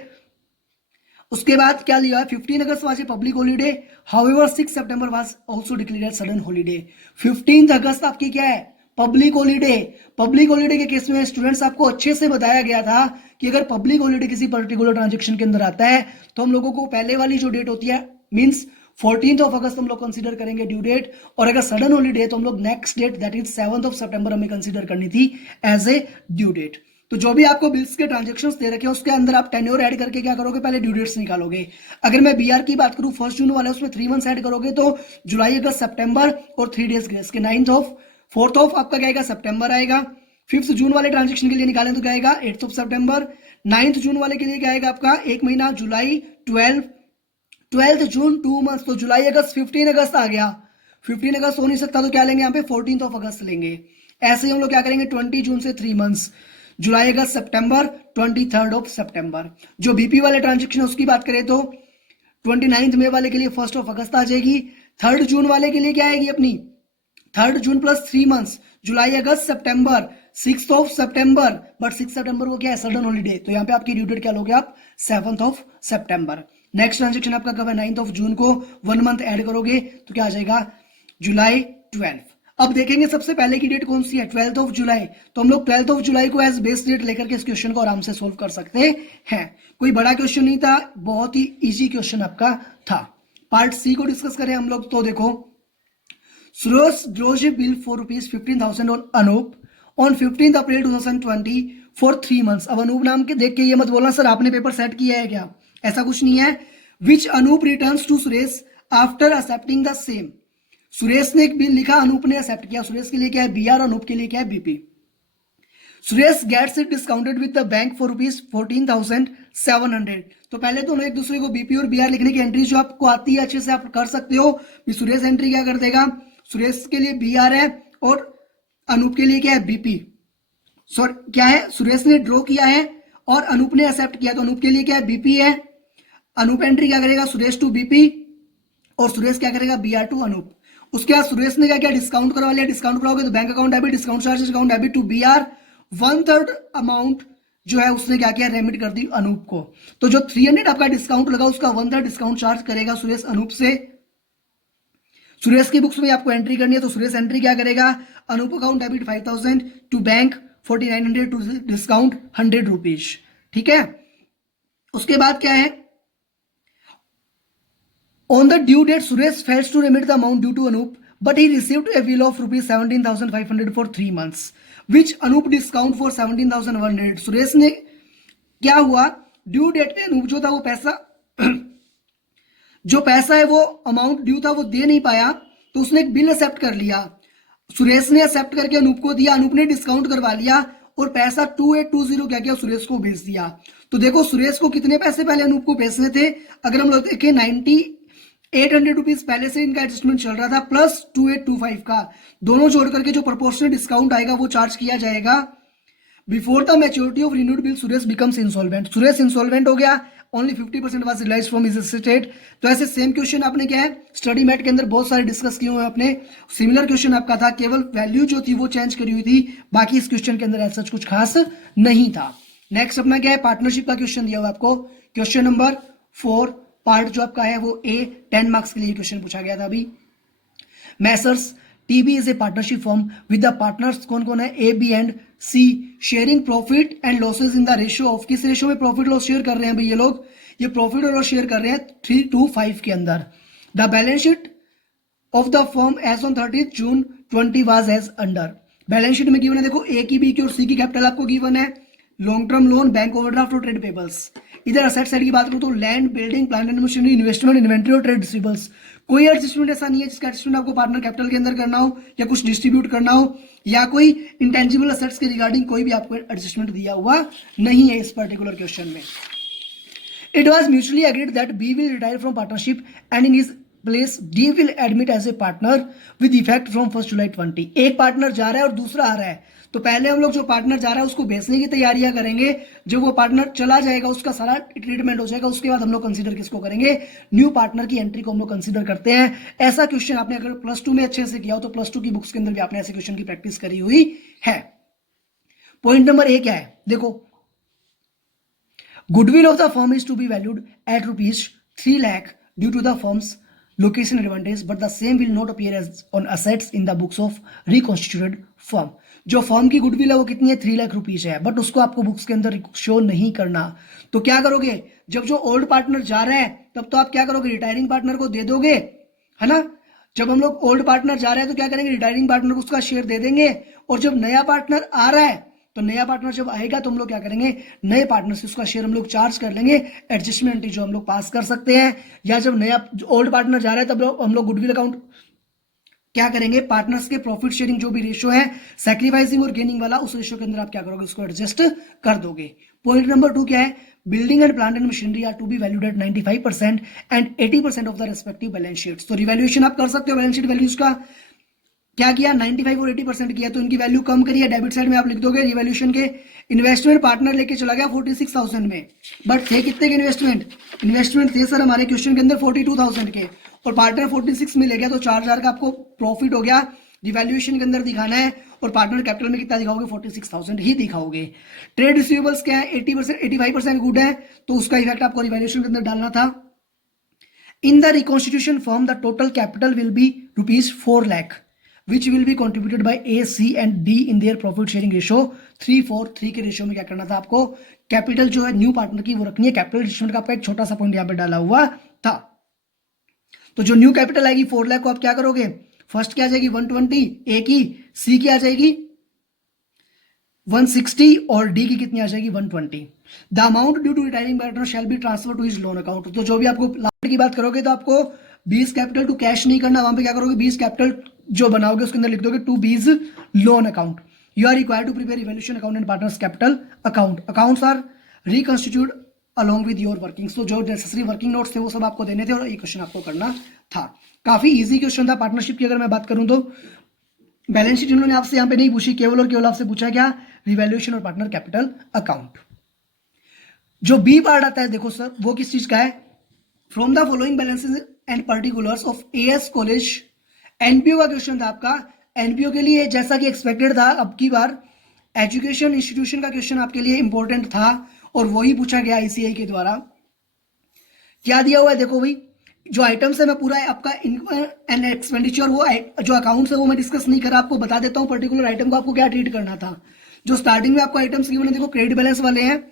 उसके बाद क्या लिया, 15 August was a public holiday, however 6 September was also declared sudden holiday. 15 अगस्त आपकी क्या है, पब्लिक हॉलीडे। पब्लिक हॉलीडे के केस में स्टूडेंट्स आपको अच्छे से बताया गया था कि अगर पब्लिक हॉलीडे किसी पर्टिकुलर ट्रांजेक्शन के अंदर आता है तो हम लोगों को पहले वाली जो डेट होती है मींस 14th ऑफ अगस्त हम लोग कंसीडर करेंगे ड्यू डेट, और अगर सडन हॉलीडे है तो हम लोग next date that is 7th of September हमें कंसीडर करनी थी एज ए ड्यू डेट। तो जो भी आपको बिल्स के ट्रांजेक्शंस दे रखे हैं उसके अंदर आप टेन्योर ऐड करके क्या करोगे, पहले ड्यू डेट्स निकालोगे। अगर मैं बीआर की बात करूं 1 जून वाला, उसमें 3 मंथ्स ऐड करोगे तो जुलाई अगस्त सितंबर और 3 डेज ग्रेस के 4th ऑफ आपका क्या आएगा, सितंबर आएगा। 5th जून वाले ट्रांजेक्शन के लिए निकालें तो क्या आएगा, 8th ऑफ सितंबर। 9th जून वाले के लिए क्या आएगा आपका, एक महीना जुलाई, 12th जून 2 मंथ्स, तो जुलाई अगस्त 15 अगस्त आ गया। 15 अगस्त हो नहीं सकता तो क्या लेंगे यहाँ पे 14th ऑफ अगस्त लेंगे। ऐसे ही हम लोग क्या करेंगे 20 जून से 3 months, July August September, 23rd of सितंबर। जो बीपी वाले ट्रांजेक्शन उसकी बात करें तो 29 मई वाले के लिए 1st ऑफ अगस्त आ जाएगी। 3rd जून वाले के लिए क्या आएगी अपनी 3rd June plus 3 months, July August September, 6th of September, but 6 सितंबर को क्या है सडन हॉलीडे, तो यहाँ पे आपकी ड्यू डेट क्या लोगे आप 7th of September. Next transaction आपका कब है 9th ऑफ जून को, 1 मंथ ऐड करोगे तो क्या आ जाएगा जुलाई 12। अब देखेंगे सबसे पहले की डेट कौन सी है 12th ऑफ जुलाई, तो हम लोग 12th ऑफ जुलाई को एज बेस डेट लेकर के इस क्वेश्चन को आराम से सोल्व कर सकते हैं। कोई बड़ा क्वेश्चन नहीं था, बहुत ही इजी क्वेश्चन आपका था। पार्ट सी को डिस्कस करें हम लोग, तो देखो Suresh draws a bill for ₹15,000 on Anup on 15th April 2020 for 3 months। अब अनूप नाम के देख के ये मत बोलना सर आपने पेपर सेट किया है क्या, ऐसा कुछ नहीं है। Which Anoop returns to Suresh after accepting the same. Suresh ने एक बिल लिखा, अनूप ने एक्सेप्ट किया। सुरेश के लिए क्या है बीआर, अनूप के लिए क्या है BP. Suresh gets it discounted with the bank for ₹14,700। तो पहले दोनों एक दूसरे को बीपी और बीआर लिखने की एंट्री जो आपको आती है अच्छे से आप कर सकते हो। सुरेश एंट्री क्या कर देगा, सुरेश के लिए बीआर है और अनूप के लिए क्या है बीपी। सॉरी क्या है, सुरेश ने ड्रॉ किया है और अनूप ने एक्सेप्ट किया, तो अनूप के लिए क्या है बीपी है। अनूप एंट्री क्या करेगा, सुरेश टू बीपी, और सुरेश क्या करेगा बीआर टू अनूप। उसके बाद सुरेश ने क्या किया, डिस्काउंट करवा लिया। डिस्काउंट कराओगे तो bank account debit, discount charges account debit to BR. 1/3 amount जो है उसने क्या किया, रेमिट कर दी अनूप को। तो जो 300 आपका डिस्काउंट लगा उसका 1/3 डिस्काउंट चार्ज करेगा सुरेश अनूप से। सुरेश की बुक्स में आपको एंट्री करनी है, तो सुरेश एंट्री क्या करेगा, Anoop account debit 5,000 to bank 4,900 to discount 100 rupees. ठीक है, उसके बाद क्या है, on the due date Suresh fails to remit the amount due to Anoop but he received a bill of ₹17,500 for 3 months which Anoop discount for 17,100। Suresh ने क्या हुआ, ड्यू डेट पे अनूप जो था वो पैसा जो पैसा है वो अमाउंट ड्यू था वो दे नहीं पाया, तो उसने एक बिल एक्सेप्ट कर लिया। सुरेश ने एक्सेप्ट करके अनूप को दिया, अनूप ने डिस्काउंट करवा लिया और पैसा 2820 क्या किया, सुरेश को भेज दिया। तो देखो सुरेश को कितने पैसे पहले अनूप को भेजने थे, अगर हम लोग देखें 9800 रुपीज पहले से इनका एडजस्टमेंट चल रहा था प्लस 2825 का, दोनों जोड़ करके जो प्रोपोर्शनल डिस्काउंट आएगा वो चार्ज किया जाएगा। Before the maturity of renewed bill Suresh becomes insolvent. Suresh insolvent हो गया, only 50% was realised from his estate. तो ऐसे सेम क्वेश्चन आपने क्या है स्टडी मैट के अंदर बहुत सारे डिस्कस किए हुए हैं आपने। सिमिलर क्वेश्चन आपका था, केवल वैल्यू जो थी वो चेंज करी हुई थी, बाकी इस क्वेश्चन के अंदर ऐसा कुछ खास नहीं था। नेक्स्ट अपना क्या है, पार्टनरशिप का क्वेश्चन दिया हुआ आपको, क्वेश्चन नंबर 4 पार्ट जो आपका है वो ए 10 मार्क्स के लिए क्वेश्चन पूछा गया था अभी। Messrs TB is a partnership firm with the partners कौन कौन है, A B and C, sharing profit and losses in the ratio of, किस रेशियो में प्रॉफिट लॉस शेयर कर रहे हैं भाई ये लोग, ये प्रॉफिट और लॉस शेयर कर रहे हैं 3:5 के अंदर। The balance sheet of the firm as on 30 June 20 was as under. Balance sheet में गिवन है, देखो ए की, बी की और सी की कैपिटल आपको गिवन है, long term loan, bank overdraft और ट्रेड पेबल्स। इधर असेट साइड की बात करूं तो land, building, plant and machinery, investment, inventory और ट्रेड रिसीवेबल्स। कोई एडजस्टमेंट ऐसा नहीं है जिसका एडजस्टमेंट आपको पार्टनर कैपिटल के अंदर करना हो या कुछ डिस्ट्रीब्यूट करना हो या कोई इंटेंजिबल असेट्स के रिगार्डिंग कोई भी आपको एडजस्टमेंट दिया हुआ नहीं है इस पर्टिकुलर क्वेश्चन में। It was mutually agreed that B will retire from partnership and in his place D will admit as a partner with effect from 1st July 20। एक पार्टनर जा रहा है और दूसरा आ रहा है, तो पहले हम लोग जो पार्टनर जा रहा है उसको बेचने की तैयारियां करेंगे, जब वो पार्टनर चला जाएगा उसका सारा ट्रीटमेंट हो जाएगा, उसके बाद हम लोग कंसीडर किसको करेंगे, न्यू पार्टनर की एंट्री को हम लोग कंसीडर करते हैं। ऐसा क्वेश्चन आपने अगर +2 में अच्छे से किया हो तो +2 की बुक्स के अंदर भी आपने ऐसे क्वेश्चन की प्रैक्टिस करी हुई है। पॉइंट नंबर ए क्या है, देखो goodwill of the firm is to be valued at ₹3 lakh due to the firm's location advantage but the same will not appear as on assets in the books of reconstituted firm। जो firm की goodwill है वो कितनी है, 3 lakh rupees है, but उसको आपको books के अंदर शो नहीं करना। तो क्या करोगे, जब जो ओल्ड पार्टनर जा रहा है तब तो आप क्या करोगे, रिटायरिंग पार्टनर को दे दोगे, है ना। जब हम लोग ओल्ड पार्टनर जा रहे हैं तो क्या करेंगे, रिटायरिंग पार्टनर को उसका शेयर दे देंगे, और जब नया पार्टनर आ रहा है तो नया पार्टनर जब आएगा तो हम लोग क्या करेंगे, नए पार्टनर से उसका शेयर हम लोग चार्ज कर लेंगे, एडजस्टमेंट जो हम लोग पास कर सकते हैं। या जब नया ओल्ड पार्टनर जा रहा है तब हम लोग गुडविल अकाउंट क्या करेंगे, पार्टनर्स के प्रॉफिट शेयरिंग जो भी रेशियो है सैक्रिफाइसिंग और गेनिंग वाला, उस रेशियो के अंदर आप क्या करोगे, उसको एडजस्ट कर दोगे। पॉइंट नंबर 2 क्या है, building and plant and machinery are to be valued at 95% and 80% of the respective balance sheets. तो रिवैल्यूएशन आप कर सकते हो बैलेंस शीट वैल्यूज का, क्या किया 95 और 80% किया, तो इनकी वैल्यू कम करिए, डेबिट साइड में आप लिख दोगे रिवैल्यूएशन के। इन्वेस्टमेंट पार्टनर लेके चला गया 46,000 में, बट थे कितने के इन्वेस्टमेंट थे सर हमारे क्वेश्चन के अंदर 42,000 के, और पार्टनर 46 में ले गया तो 4,000 का आपको प्रॉफिट हो गया। रिवैल्यूएशन के अंदर दिखाना है और पार्टनर कैपिटल में कितना दिखाओगे, 46,000 ही दिखाओगे। ट्रेड रिसीवेबल्स क्या है, 85% गुड है, तो उसका इफेक्ट आपको रिवैल्यूएशन के अंदर डालना था। In the reconstitution form the total capital will be ₹4 lakh which will be contributed by A, C and D in their profit sharing ratio 3:4:3 के रेशियो में क्या करना था आपको, कैपिटल जो है न्यू पार्टनर की वो रखनी है। कैपिटल एडजस्टमेंट का आपका एक छोटा सा पॉइंट यहाँ पे डाला हुआ था। तो जो न्यू कैपिटल आएगी 4 लाख को आप क्या करोगे, फर्स्ट क्या आ जाएगी 120 ए की, सी की आ जाएगी 160 और डी की कितनी आ जाएगी 120। The amount due to retiring partner shall be transfer to his loan account. तो जो भी आपको लास्ट की बात करोगे तो आपको बीस कैपिटल टू कैश नहीं करना, वहां पे क्या करोगे, बीस कैपिटल जो बनाओगे उसके अंदर लिख दोगे to B's loan account. You are required to prepare evaluation account and partners capital account. Accounts are reconstitute along with your working. तो जो नेसेसरी वर्किंग नोट्स थे वो सब आपको देने थे और ये क्वेश्चन आपको करना था। काफी इजी क्वेश्चन था। पार्टनरशिप की अगर मैं बात करूं तो बैलेंस शीट इन्होंने आपसे यहाँ पे नहीं पूछी, केवल और केवल आपसे पूछा क्या, रिवैल्यूएशन और पार्टनर कैपिटल अकाउंट। जो बी पार्ट आता है देखो सर, वो किस चीज का है, from the following balances and particulars of as college. NPO का क्वेश्चन था आपका। एनपीओ के लिए जैसा कि एक्सपेक्टेड था, अब की बार एजुकेशन इंस्टीट्यूशन का क्वेश्चन आपके लिए इंपॉर्टेंट था और वही पूछा गया आईसीआई के द्वारा। क्या दिया हुआ है देखो भाई, जो आइटम्स है मैं पूरा आपका इनकम एंड एक्सपेंडिचर वो जो अकाउंट्स है वो मैं डिस्कस नहीं करा, आपको बता देता हूं पर्टिकुलर आइटम को आपको क्या ट्रीट करना था। जो स्टार्टिंग में आपको आइटम्स गिवन है देखो, क्रेडिट बैलेंस वाले हैं,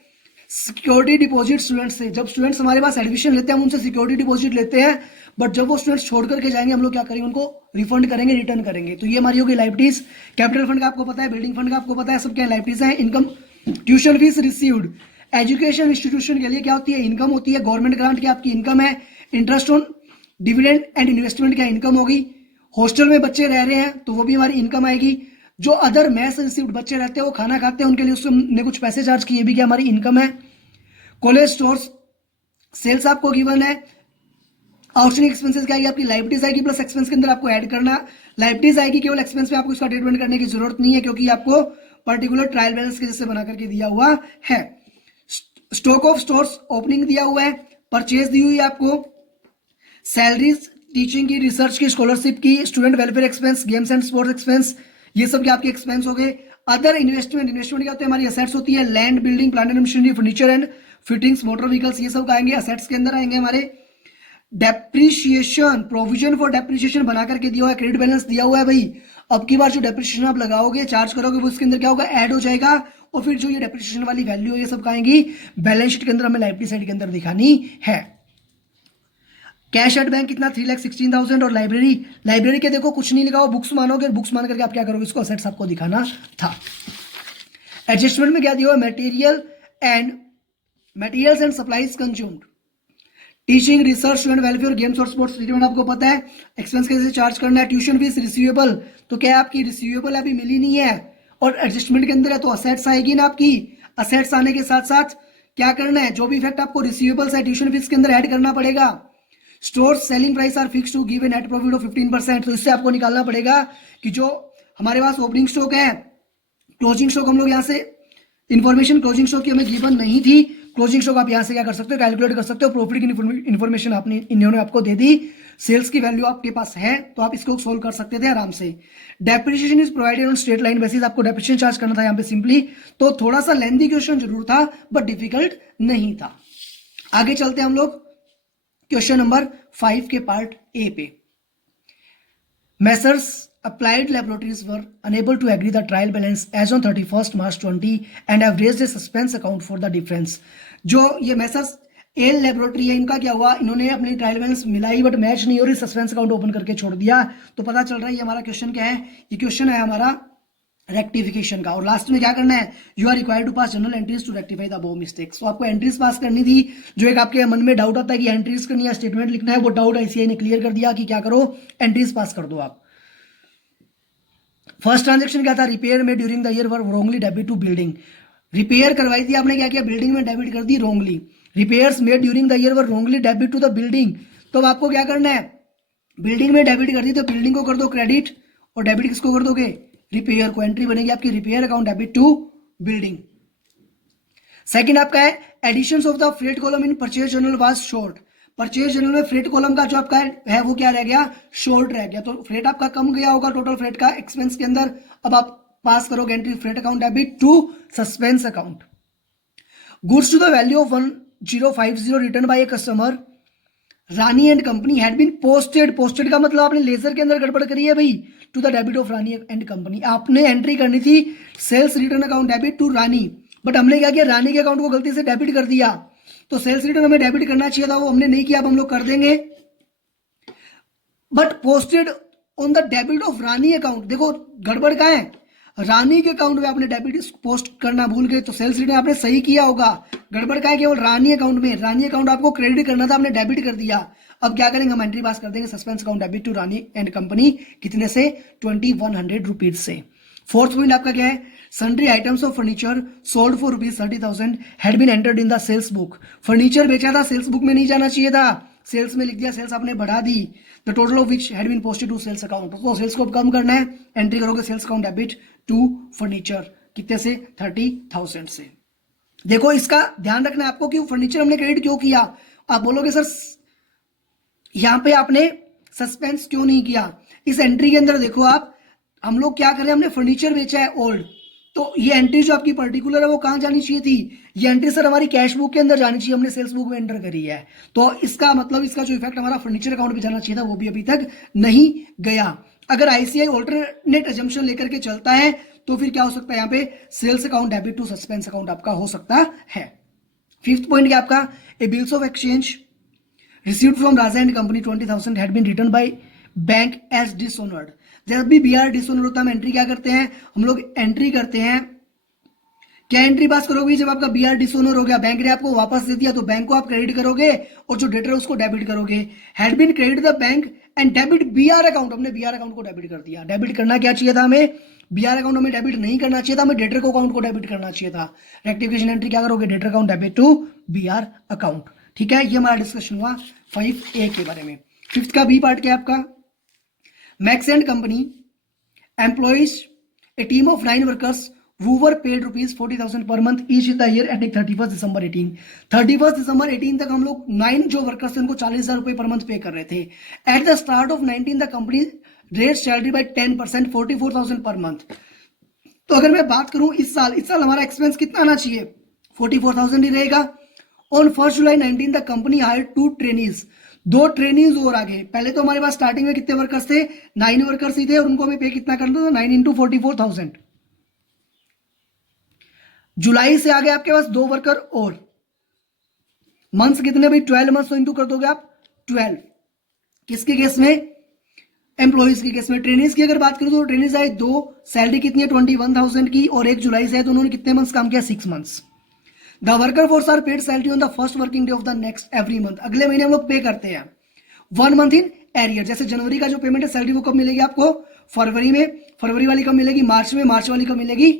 सिक्योरिटी डिपॉजिट स्टूडेंट्स से। जब स्टूडेंट्स हमारे पास एडमिशन लेते हैं हम उनसे सिक्योरिटी डिपॉजिट लेते हैं, बट जब वो स्टूडेंट्स छोड़ करके जाएंगे हम लोग क्या करेंगे, उनको रिफंड करेंगे, रिटर्न करेंगे। तो ये हमारी होगी लाइबिलिटीज। कैपिटल फंड का आपको पता है, बिल्डिंग फंड का आपको पता है, सब क्या लाइबिलिटीज है। Income, tuition fees received. Education institution के लिए क्या होती है, इनकम होती है। गवर्नमेंट ग्रांट की आपकी इनकम है। Interest on dividend and investment क्या इनकम होगी। हॉस्टल में बच्चे रह रहे हैं तो वो भी हमारी इनकम आएगी। जो अदर मैस रिसीव्ड बच्चे रहते हैं वो खाना खाते हैं, उनके लिए उसने कुछ पैसे चार्ज किए, भी क्या हमारी इनकम है। कॉलेज स्टोर्स सेल्स आपको गिवन है। आउटस्टैंडिंग एक्सपेंसेस क्या आएगी आपकी, लाइबिलिटीज आएगी प्लस एक्सपेंस के अंदर आपको ऐड करना। लाइबिलिटीज आएगी केवल, एक्सपेंस में आपको इसका ट्रीटमेंट करने की जरूरत नहीं है क्योंकि आपको पर्टिकुलर ट्रायल बैलेंस के जैसे बना करके दिया हुआ है। स्टॉक ऑफ स्टोर्स ओपनिंग दिया हुआ है। परचेज दी हुई है आपको। सैलरीज, टीचिंग की, रिसर्च की, स्कॉलरशिप की, student welfare expense, games and sports expense, ये सब क्या आपके एक्सपेंस हो गए। अदर इन्वेस्टमेंट, इन्वेस्टमेंट क्या होते हैं, हमारी असेट्स होती है। Land, building, plant and machinery, furniture and fittings, motor vehicles, ये सब आएंगे असेट्स के अंदर आएंगे हमारे। डेप्रिशिएशन, प्रोविजन फॉर डेप्रिशिएशन बना करके दिया हुआ है। क्रेडिट बैलेंस दिया हुआ है भाई। अब की बार जो डेप्रिशिएशन आप लगाओगे, चार्ज करोगे, वो इसके अंदर क्या होगा, ऐड हो जाएगा। और फिर जो ये डेप्रिशिएशन वाली वैल्यू है ये सब आएंगी बैलेंस शीट के अंदर, हमें लाइबिलिटी साइड के अंदर दिखानी है। कैश एट बैंक कितना 3,16,000। और लाइब्रेरी के देखो कुछ नहीं लिखा हो, बुक्स मानोगे, बुक्स मान करके आप क्या करोगे, इसको असेट्स आपको दिखाना था। एडजस्टमेंट में क्या दिया हुआ, materials and supplies consumed. Teaching, research, student welfare, games और स्पोर्ट्स ट्रीटमेंट आपको पता है। एक्सपेंस कैसे चार्ज करना है। ट्यूशन फीस रिसीवेबल, तो क्या है आपकी रिसीवेबल अभी मिली नहीं है और एडजस्टमेंट के अंदर है तो असेट्स आएगी ना आपकी। असेट्स आने के साथ साथ क्या करना है, जो भी इफेक्ट आपको रिसीवेबल्स है ट्यूशन फीस के अंदर ऐड करना पड़ेगा। Stores selling price are fix to give a net profit of 15%। तो इससे आपको निकालना पड़ेगा कि जो हमारे पास ओपनिंग स्टॉक है, क्लोजिंग स्टॉक हम लोग यहाँ से इंफॉर्मेशन क्लोजिंग स्टॉक की हमें गिवन नहीं थी। क्लोजिंग स्टॉक आप यहाँ से क्या कर सकते हो, कैलकुलेट कर सकते हो। प्रॉफिट की इन्फॉर्मेशन आपने इन्होंने आपको दे दी। सेल्स की वैल्यू आपके पास है तो आप इसको सोल्व कर सकते थे आराम से। Depreciation is provided on straight line basis, आपको डेप्रिसिएशन चार्ज करना था यहाँ पे सिंपली। तो थोड़ा सा लेंथी क्वेश्चन जरूर था बट डिफिकल्ट नहीं था। आगे चलते हैं हम लोग क्वेश्चन नंबर 5 के पार्ट ए पे। Messrs Applied Laboratories were unable to agree the trial balance as on 31st March 20 and have raised a suspense account for the difference। जो ये मेसर्स एल लेबोरेटरी है, इनका क्या हुआ, इन्होंने अपनी ट्रायल बैलेंस मिलाई बट मैच नहीं हो रही, सस्पेंस अकाउंट ओपन करके छोड़ दिया। तो पता चल रहा है ये हमारा क्वेश्चन क्या है, ये क्वेश्चन है हमारा रेक्टिफिकेशन का। और लास्ट में क्या करना है, you are required to pass journal entries to rectify the above mistakes. तो आपको एंट्रीज पास करनी थी। जो एक आपके मन में डाउट आता है कि एंट्रीज करनी है, स्टेटमेंट लिखना है, वो डाउट आईसीआई ने क्लियर कर दिया कि क्या करो, एंट्रीज पास कर दो आप। फर्स्ट ट्रांजेक्शन क्या था, रिपेयर में during the year were wrongly debit to building. Repair करवाई थी आपने, क्या किया, बिल्डिंग में डेबिट कर दी wrongly. Repairs made during the year were wrongly debit to the building. तो अब आपको क्या करना है, बिल्डिंग में डेबिट कर दी तो बिल्डिंग को कर दो क्रेडिट और डेबिट किसको कर दोगे, रिपेयर को। एंट्री बनेगी आपकी repair account debit to building. Second आपका है additions of the freight column in purchase journal was short. Purchase journal में फ्रेट कॉलम का जो आपका है वो क्या रह गया, शॉर्ट रह गया। तो फ्रेट आपका कम गया होगा टोटल फ्रेट का एक्सपेंस के अंदर। अब आप पास करोगे entry freight account debit to suspense account. Goods to the value of 1050 return by a customer Rani and company had been posted. Posted का मतलब आपने लेजर के अंदर गड़बड़ करी है भाई, to the debit of Rani and company. आपने एंट्री करनी थी sales return account debit to Rani, but हमने क्या किया, रानी के अकाउंट को गलती से डेबिट कर दिया। तो सेल्स रिटर्न हमें डेबिट करना चाहिए था, वो हमने नहीं किया, अब हम लोग कर देंगे। But posted on the debit of Rani account. देखो गड़बड़ क्या है, रानी के अकाउंट में आपने डेबिट पोस्ट करना भूल गए तो सेल्स रिटर्न आपने सही किया होगा, गड़बड़ का है केवल रानी अकाउंट में। रानी अकाउंट आपको क्रेडिट करना था, आपने डेबिट कर दिया। अब क्या करेंगे, हम एंट्री पास कर देंगे suspense account debit to Rani and company, कितने से, 2100 रुपीज से। फोर्थ पॉइंट आपका क्या है, sundry items of furniture sold for rupees 30,000 had been entered in the sales book. Furniture बेचा था, सेल्स बुक में नहीं जाना चाहिए था, सेल्स में लिख दिया, सेल्स आपने बढ़ा दी। The total of which had been posted to sales account, तो सेल्स को कम करना है, एंट्री करोगे sales account debit to furniture, कितने से, 30,000 से। देखो इसका ध्यान रखना है आपको कि फर्नीचर हमने क्रेडिट क्यों किया। आप बोलोगे सर यहां पे आपने सस्पेंस क्यों नहीं किया। इस एंट्री के अंदर देखो आप, हम लोग क्या करें, हमने फर्नीचर बेचा है ओल्ड, तो ये एंट्री जो आपकी पर्टिकुलर है वो कहां जानी चाहिए थी, ये एंट्री सर हमारी कैश बुक के अंदर जानी चाहिए, हमने सेल्स बुक में एंटर करी है। तो इसका मतलब इसका जो इफेक्ट हमारा फर्नीचर अकाउंट पे जाना चाहिए था वो भी अभी तक नहीं गया। अगर आईसीआई ऑल्टरनेट एजम्पशन लेकर के चलता है तो फिर क्या हो सकता है, यहाँ पे sales account debit to suspense account आपका हो सकता है। फिफ्थ पॉइंट क्या आपका, a bills of exchange received from Raja and company 20,000 had been return by bank as dishonoured. जब भी बीआर डिसऑनर होता है हम एंट्री क्या करते हैं, हम लोग एंट्री करते हैं, क्या एंट्री पास करोगे, जब आपका बीआर डिसऑनर हो गया, बैंक ने आपको वापस दे दिया तो बैंक को आप क्रेडिट करोगे और जो डेटर है उसको डेबिट करोगे। Had been credit the bank and debit BR account, हमने बीआर अकाउंट को डेबिट कर दिया। डेबिट करना क्या चाहिए था हमें, बीआर अकाउंट हमें डेबिट नहीं करना चाहिए था, हमें डेटर को अकाउंट को डेबिट करना चाहिए था। रेक्टिफिकेशन एंट्री क्या करोगे, debtor account debit to BR account. ठीक है, ये हमारा डिस्कशन हुआ 5A के बारे में। फिफ्थ का बी पार्ट क्या है आपका, max and company employs a team of 9 workers who were paid rupees 40,000 per month each in the year ending 31st December 18। 31st December 18 तक हम लोग 9 जो वर्कर्स थे उनको 40,000 रुपए पर मंथ पे कर रहे थे। At the start of 19 the company rate salary by 10%, 44,000 per month. तो अगर मैं बात करूं इस साल हमारा एक्सपेंस कितना आना चाहिए, 44,000 ही रहेगा। On 1 July 19 the company hired 2 trainees, 2 trainees और आ गए। पहले तो हमारे पास स्टार्टिंग में कितने वर्कर्स थे, 9 वर्कर्स ही थे और उनको हमें पे कितना करना था, 9 इंटू 44,000। जुलाई से आ गए आपके पास 2 वर्कर और, मंथ्स कितने भाई, 12 मंथ्स, तो इंटू कर दोगे आप 12। किसके केस में, एम्प्लॉइज के केस में। ट्रेनीज की अगर बात करूं तो ट्रेनीज आए 2, सैलरी कितनी है 21,000 की, और 1 जुलाई से है तो उन्होंने कितने मंथ्स काम किया, 6 months. The worker force are paid salary on the first working day of the next every month, अगले महीने हम लोग पे करते हैं 1 मंथ इन एरियर। जैसे जनवरी का जो पेमेंट है सैलरी वो कब मिलेगी आपको, फरवरी में, फरवरी वाली कब मिलेगी, मार्च में, मार्च वाली कब मिलेगी,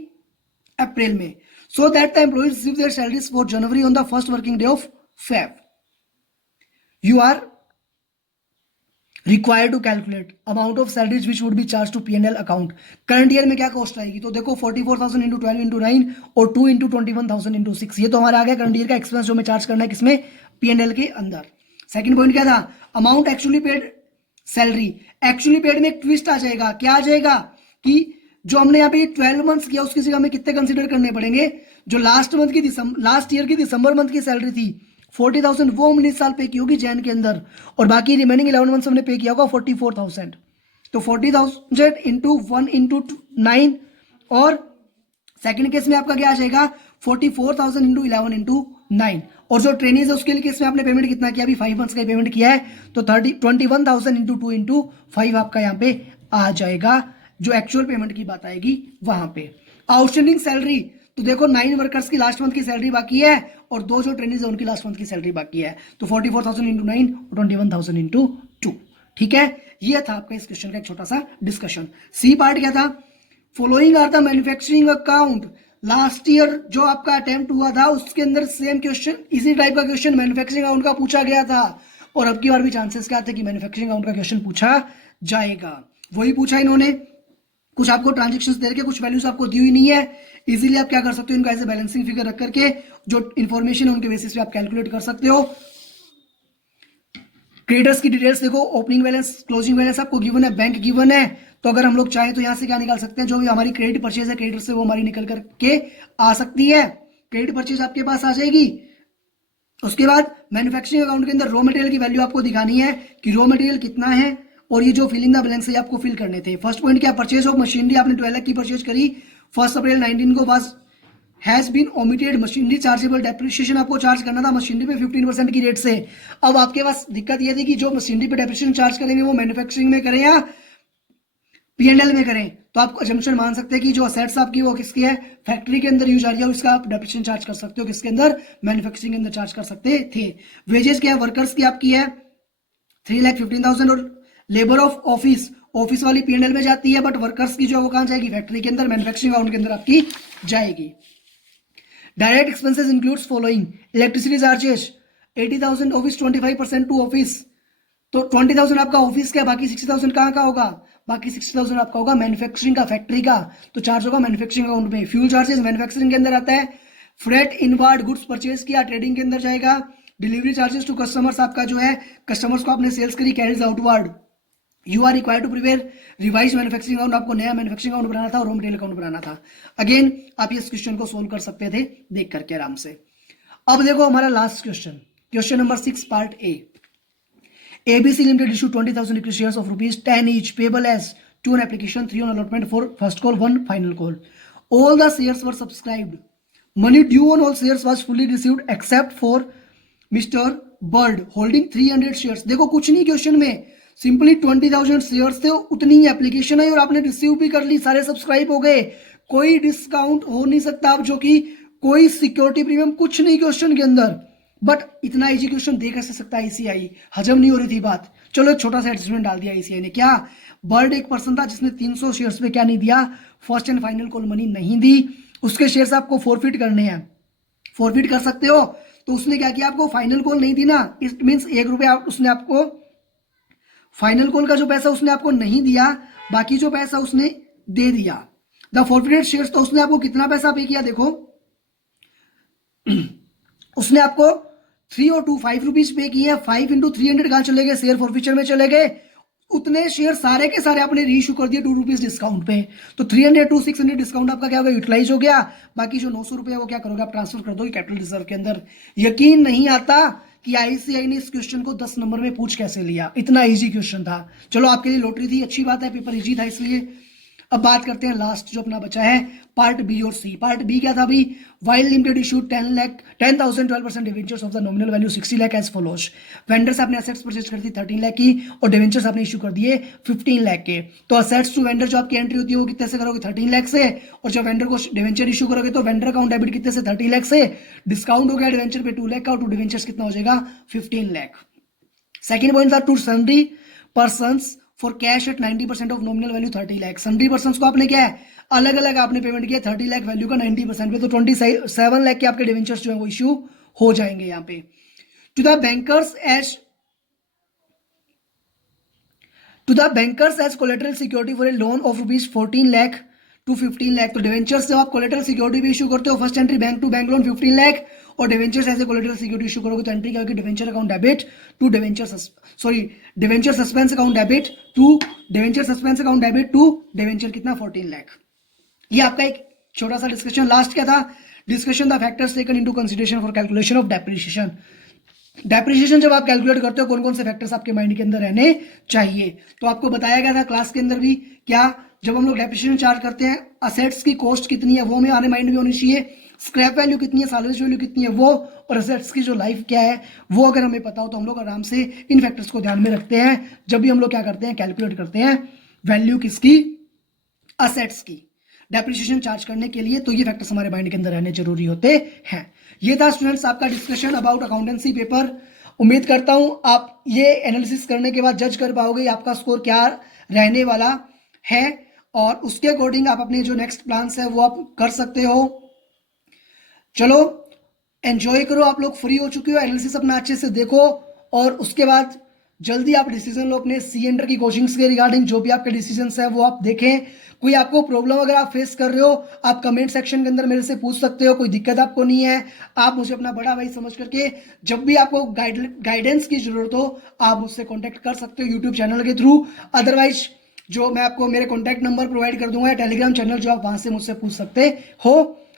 अप्रैल में। So that the employees receive their salaries for January on the first working day of Feb. You are required to calculate amount of salaries which would be charge to PNL account. Current year में क्या cost आएगी, तो देखो 44,000 into 12 into 9 और 2 into 21,000 into 6, ये तो हमारा आ गया करंट ईयर का एक्सपेंस जो हमें चार्ज करना है किसमें, पीएनएल के अंदर। सेकंड पॉइंट क्या था, amount actually paid salary. Actually paid में एक ट्विस्ट आ जाएगा, क्या आ जाएगा कि जो हमने यहाँ पे 12 मंथ्स किया उसकी जगह हमें कितने कंसीडर करने पड़ेंगे, जो लास्ट ईयर की दिसंबर मंथ की सैलरी थी 40,000 वो हमने इस साल पे की होगी जैन के अंदर, और बाकी रिमेनिंग 11 मंथ्स हमने पे किया होगा 44,000। तो 40,000 इंटू 1 इंटू 9, और सेकंड केस में आपका क्या आ जाएगा 44,000 इंटू 11 इंटू 9। और जो ट्रेनिंग है उसके लिए केस में आपने पेमेंट कितना किया, अभी 5 मंथ्स का पेमेंट किया है, तो 21,000 इंटू 2 इंटू 5 आपका यहाँ पे आ जाएगा, जो एक्चुअल पेमेंट की बात आएगी वहां पे। आउटस्टैंडिंग सैलरी, तो देखो 9 वर्कर्स की लास्ट मंथ की सैलरी बाकी है और 2 जो ट्रेनिंग है उनकी लास्ट मंथ की सैलरी बाकी है, तो 44,000 इंटू 9 और 21,000 इंटू 2। ठीक है, ये था आपका इस क्वेश्चन का एक छोटा सा डिस्कशन। सी पार्ट क्या था, following are the manufacturing account. Last year जो आपका अटेम्प्ट हुआ था उसके अंदर सेम क्वेश्चन, इसी टाइप का क्वेश्चन मैन्युफैक्चरिंग अकाउंट का पूछा गया था, और अब की बार भी चांसेस क्या थे कि मैन्युफैक्चरिंग अकाउंट का क्वेश्चन पूछा जाएगा। वही पूछा इन्होंने, कुछ आपको ट्रांजेक्शंस दे के कुछ वैल्यूज आपको दी हुई नहीं है, इजीली आप क्या कर सकते हो, इनको ऐसे बैलेंसिंग फिगर रख करके जो इन्फॉर्मेशन है उनके बेसिस पे आप कैलकुलेट कर सकते हो। क्रेडिटर्स की डिटेल्स देखो, ओपनिंग बैलेंस, क्लोजिंग बैलेंस आपको गिवन है, बैंक गिवन है, तो अगर हम लोग चाहें तो यहां से क्या निकाल सकते हैं, जो भी हमारी क्रेडिट परचेज है क्रेडिटर से वो हमारी निकल करके आ सकती है। क्रेडिट परचेज आपके पास आ जाएगी। उसके बाद मैन्युफैक्चरिंग अकाउंट के अंदर रॉ मटेरियल की वैल्यू आपको दिखानी है कि रॉ मटेरियल कितना है, और ये जो फिलिंग द ब्लैंक्स है आपको फिल करने थे। फर्स्ट पॉइंट क्या, परचेज ऑफ मशीनरी आपने 12 लाख की परचेज करी 1 अप्रैल 19 को, बस has been omitted machinery chargeable depreciation आपको चार्ज करना था मशीनरी पे 15% की रेट से। अब आपके पास दिक्कत ये थी कि जो मशीनरी पे डेप्रिसिएशन चार्ज करेंगे वो मैन्युफैक्चरिंग में करें या P&L में करें तो आप अजम्पशन मान सकते हैं कि जो असेट्स आपकी वो किसकी है, फैक्ट्री के अंदर यूज आ रही है, उसका आप डेप्रिसिएशन चार्ज कर सकते हो, किसके अंदर, मैन्युफैक्चरिंग के अंदर चार्ज कर सकते थे। वेजेस क्या है, वर्कर्स की आपकी है 3,15,000 और लेबर ऑफ ऑफिस, ऑफिस वाली P&L में जाती है, बट वर्कर्स की जो है वो कहाँ जाएगी, फैक्ट्री के अंदर, मैन्युफैक्चरिंग अकाउंट के अंदर आपकी जाएगी। Direct expenses includes following, electricity charges 80,000 office, 25% to office, तो 20,000 आपका ऑफिस का, बाकी 60,000 कहाँ का होगा, बाकी 60,000 आपका होगा मैन्युफैक्चरिंग का, फैक्ट्री का, तो चार्ज होगा मैन्युफैक्चरिंग अकाउंट में। फ्यूल चार्जेस मैन्युफैक्चरिंग के अंदर आता है। फ्रेट इनवार्ड गुड्स परचेज किया, ट्रेडिंग के अंदर जाएगा। डिलीवरी चार्जेस टू कस्टमर्स आपका जो है, कस्टमर्स को आपने सेल्स करी, carriage outward. You are required to prepare revise manufacturing account, आपको नया मैन्युफैक्चरिंग अकाउंट बनाना था और रॉ मटेरियल अकाउंट बनाना था। अगेन आप इस क्वेश्चन को सोल्व कर सकते थे देख करके आराम से। अब देखो हमारा last question, question number 6 part A. ABC Limited issued 20,000 equity shares of rupees 10 each payable as 2 on application, 3 on allotment for first call, 1 final call. All the shares were subscribed. Money due on all shares was fully received except for Mr. Bird holding 300 shares. देखो कुछ नहीं question में, simply 20,000 shares थे, उतनी ही application आई और आपने receive भी कर ली, सारे सब्सक्राइब हो गए, कोई डिस्काउंट हो नहीं सकता आप, जो कि कोई सिक्योरिटी प्रीमियम कुछ नहीं क्वेश्चन के अंदर। बट इतना इजी क्वेश्चन दे कैसे सकता है आईसीआई, हजम नहीं हो रही थी बात। चलो एक छोटा सा एडजस्टमेंट डाल दिया आईसीआई ने। क्या, बर्ड एक पर्सन था जिसने 300 शेयर्स पे क्या नहीं दिया, first and final call money नहीं दी, उसके शेयर्स आपको फोरफिट करने हैं, फोरफिट कर सकते हो। तो उसने क्या किया, आपको फाइनल कॉल नहीं दी ना, इट मीन्स ₹1 उसने आपको फाइनल कॉल का जो पैसा उसने आपको नहीं दिया, बाकी जो पैसा उसने दे दिया। द फॉरफिटेड शेयर्स, तो उसने आपको कितना पैसा पे किया, देखो उसने आपको 3 और 2 5 रुपीज पे किए, 5 इंटू 300 कहाँ चले गए, शेयर फॉरफिचर में चले गए। उतने शेयर सारे के सारे आपने रीइश्यू कर दिए 2 रुपीज डिस्काउंट पे, तो 300 टू 600 डिस्काउंट आपका क्या होगा, यूटिलाइज हो गया। बाकी जो 900 रुपया वो क्या करोगे, आप ट्रांसफर कर दोगे कैपिटल रिजर्व के अंदर। यकीन नहीं आता कि आईसीआई ने इस क्वेश्चन को 10 नंबर में पूछ कैसे लिया, इतना इजी क्वेश्चन था। चलो आपके लिए लॉटरी थी, अच्छी बात है, पेपर इजी था इसलिए। अब बात करते हैं लास्ट जो अपना बचा है, पार्ट बी और सी। पार्ट बी क्या था अभी, while limited issued 10,000 12% debentures of the nominal value 60 lakh as follows. Vendors आपने असेट्स परचेज कर दी 13 लाख की और डिवेंचर्स आपने इशू कर दिए 15 लाख के। तो असेट्स टू वेंडर जो आपकी एंट्री होती है वो कितने से करोगे, 13 लाख से, और जब वेंडर को डिवेंचर इशू करोगे तो वेंडर अकाउंट डेबिट कितने से, 30 लाख से। डिस्काउंट हो गया डिवेंचर पे 2 लाख का, और टू डिवेंचर्स कितना हो जाएगा, 15 लाख। सेकेंड पॉइंट था to sundry persons for cash at 90% of nominal value 30 lakh. Sundry persons को आपने क्या है, अलग अलग आपने पेमेंट किया 30 लाख वैल्यू का 90% पे, तो 27 लाख के आपके डिवेंचर्स जो है वो इश्यू हो जाएंगे यहाँ पे। To the bankers as collateral security for a loan of ₹14 lakh to 15 lakh. तो डिवेंचर्स जब आप कोलेटरल सिक्योरिटी भी इशू करते हो, first entry bank to bank loan 15 lakh, और debentures as a collateral security issue करोगे तो एंट्री क्या होगी, debenture account debit to debenture suspense account debit to debenture कितना, 14 लाख। ये आपका एक छोटा सा डिस्कशन। लास्ट क्या था, discussion the factors taken into consideration for calculation of depreciation. Depreciation जब आप कैलकुलेट करते हो कौन कौन से फैक्टर्स आपके माइंड के अंदर रहने चाहिए, तो आपको बताया गया था क्लास के अंदर भी। क्या, जब हम लोग डेप्रिसिएशन चार्ज करते हैं, असेट्स की कॉस्ट कितनी है वो हमें आने माइंड में होनी चाहिए, स्क्रैप वैल्यू कितनी है, साल्वेज वैल्यू कितनी है वो, और असेट्स की जो लाइफ क्या है वो अगर हमें पता हो तो हम लोग आराम से इन फैक्टर्स को ध्यान में रखते हैं जब भी हम लोग क्या करते हैं, कैलकुलेट करते हैं वैल्यू किसकी, असेट्स की, डेप्रिसिएशन चार्ज करने के लिए। तो ये फैक्टर्स हमारे माइंड के अंदर रहने जरूरी होते हैं। ये था स्टूडेंट्स आपका डिस्कशन अबाउट अकाउंटेंसी पेपर। उम्मीद करता हूं आप ये एनालिसिस करने के बाद जज कर पाओगे आपका स्कोर क्या रहने वाला है, और उसके अकॉर्डिंग आप अपने जो नेक्स्ट प्लान्स है वो आप कर सकते हो। चलो एंजॉय करो, आप लोग फ्री हो चुके हो, एनालिसिस अपना अच्छे से देखो, और उसके बाद जल्दी आप डिसीजन लो अपने सी एंटर की कोचिंग्स के रिगार्डिंग। जो भी आपके डिसीजंस है वो आप देखें। कोई आपको प्रॉब्लम अगर आप फेस कर रहे हो, आप कमेंट सेक्शन के अंदर मेरे से पूछ सकते हो, कोई दिक्कत आपको नहीं है, आप मुझे अपना बड़ा भाई समझ करके जब भी आपको गाइडेंस की जरूरत हो आप मुझसे कॉन्टैक्ट कर सकते हो यूट्यूब चैनल के थ्रू। अदरवाइज जो मैं आपको मेरे कॉन्टैक्ट नंबर प्रोवाइड कर दूंगा, टेलीग्राम चैनल जो आप वहां से मुझसे पूछ सकते हो।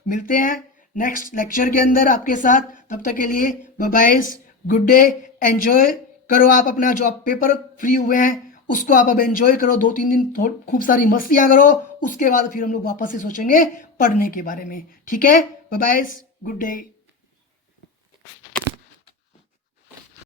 मिलते हैं नेक्स्ट लेक्चर के अंदर आपके साथ, तब तक के लिए bye bye, good day, enjoy करो आप अपना जो आप पेपर फ्री हुए हैं उसको आप अब एंजॉय करो, 2-3 दिन खूब सारी मस्तियां करो, उसके बाद फिर हम लोग वापस से सोचेंगे पढ़ने के बारे में। ठीक है, बाय बाय, गुड डे।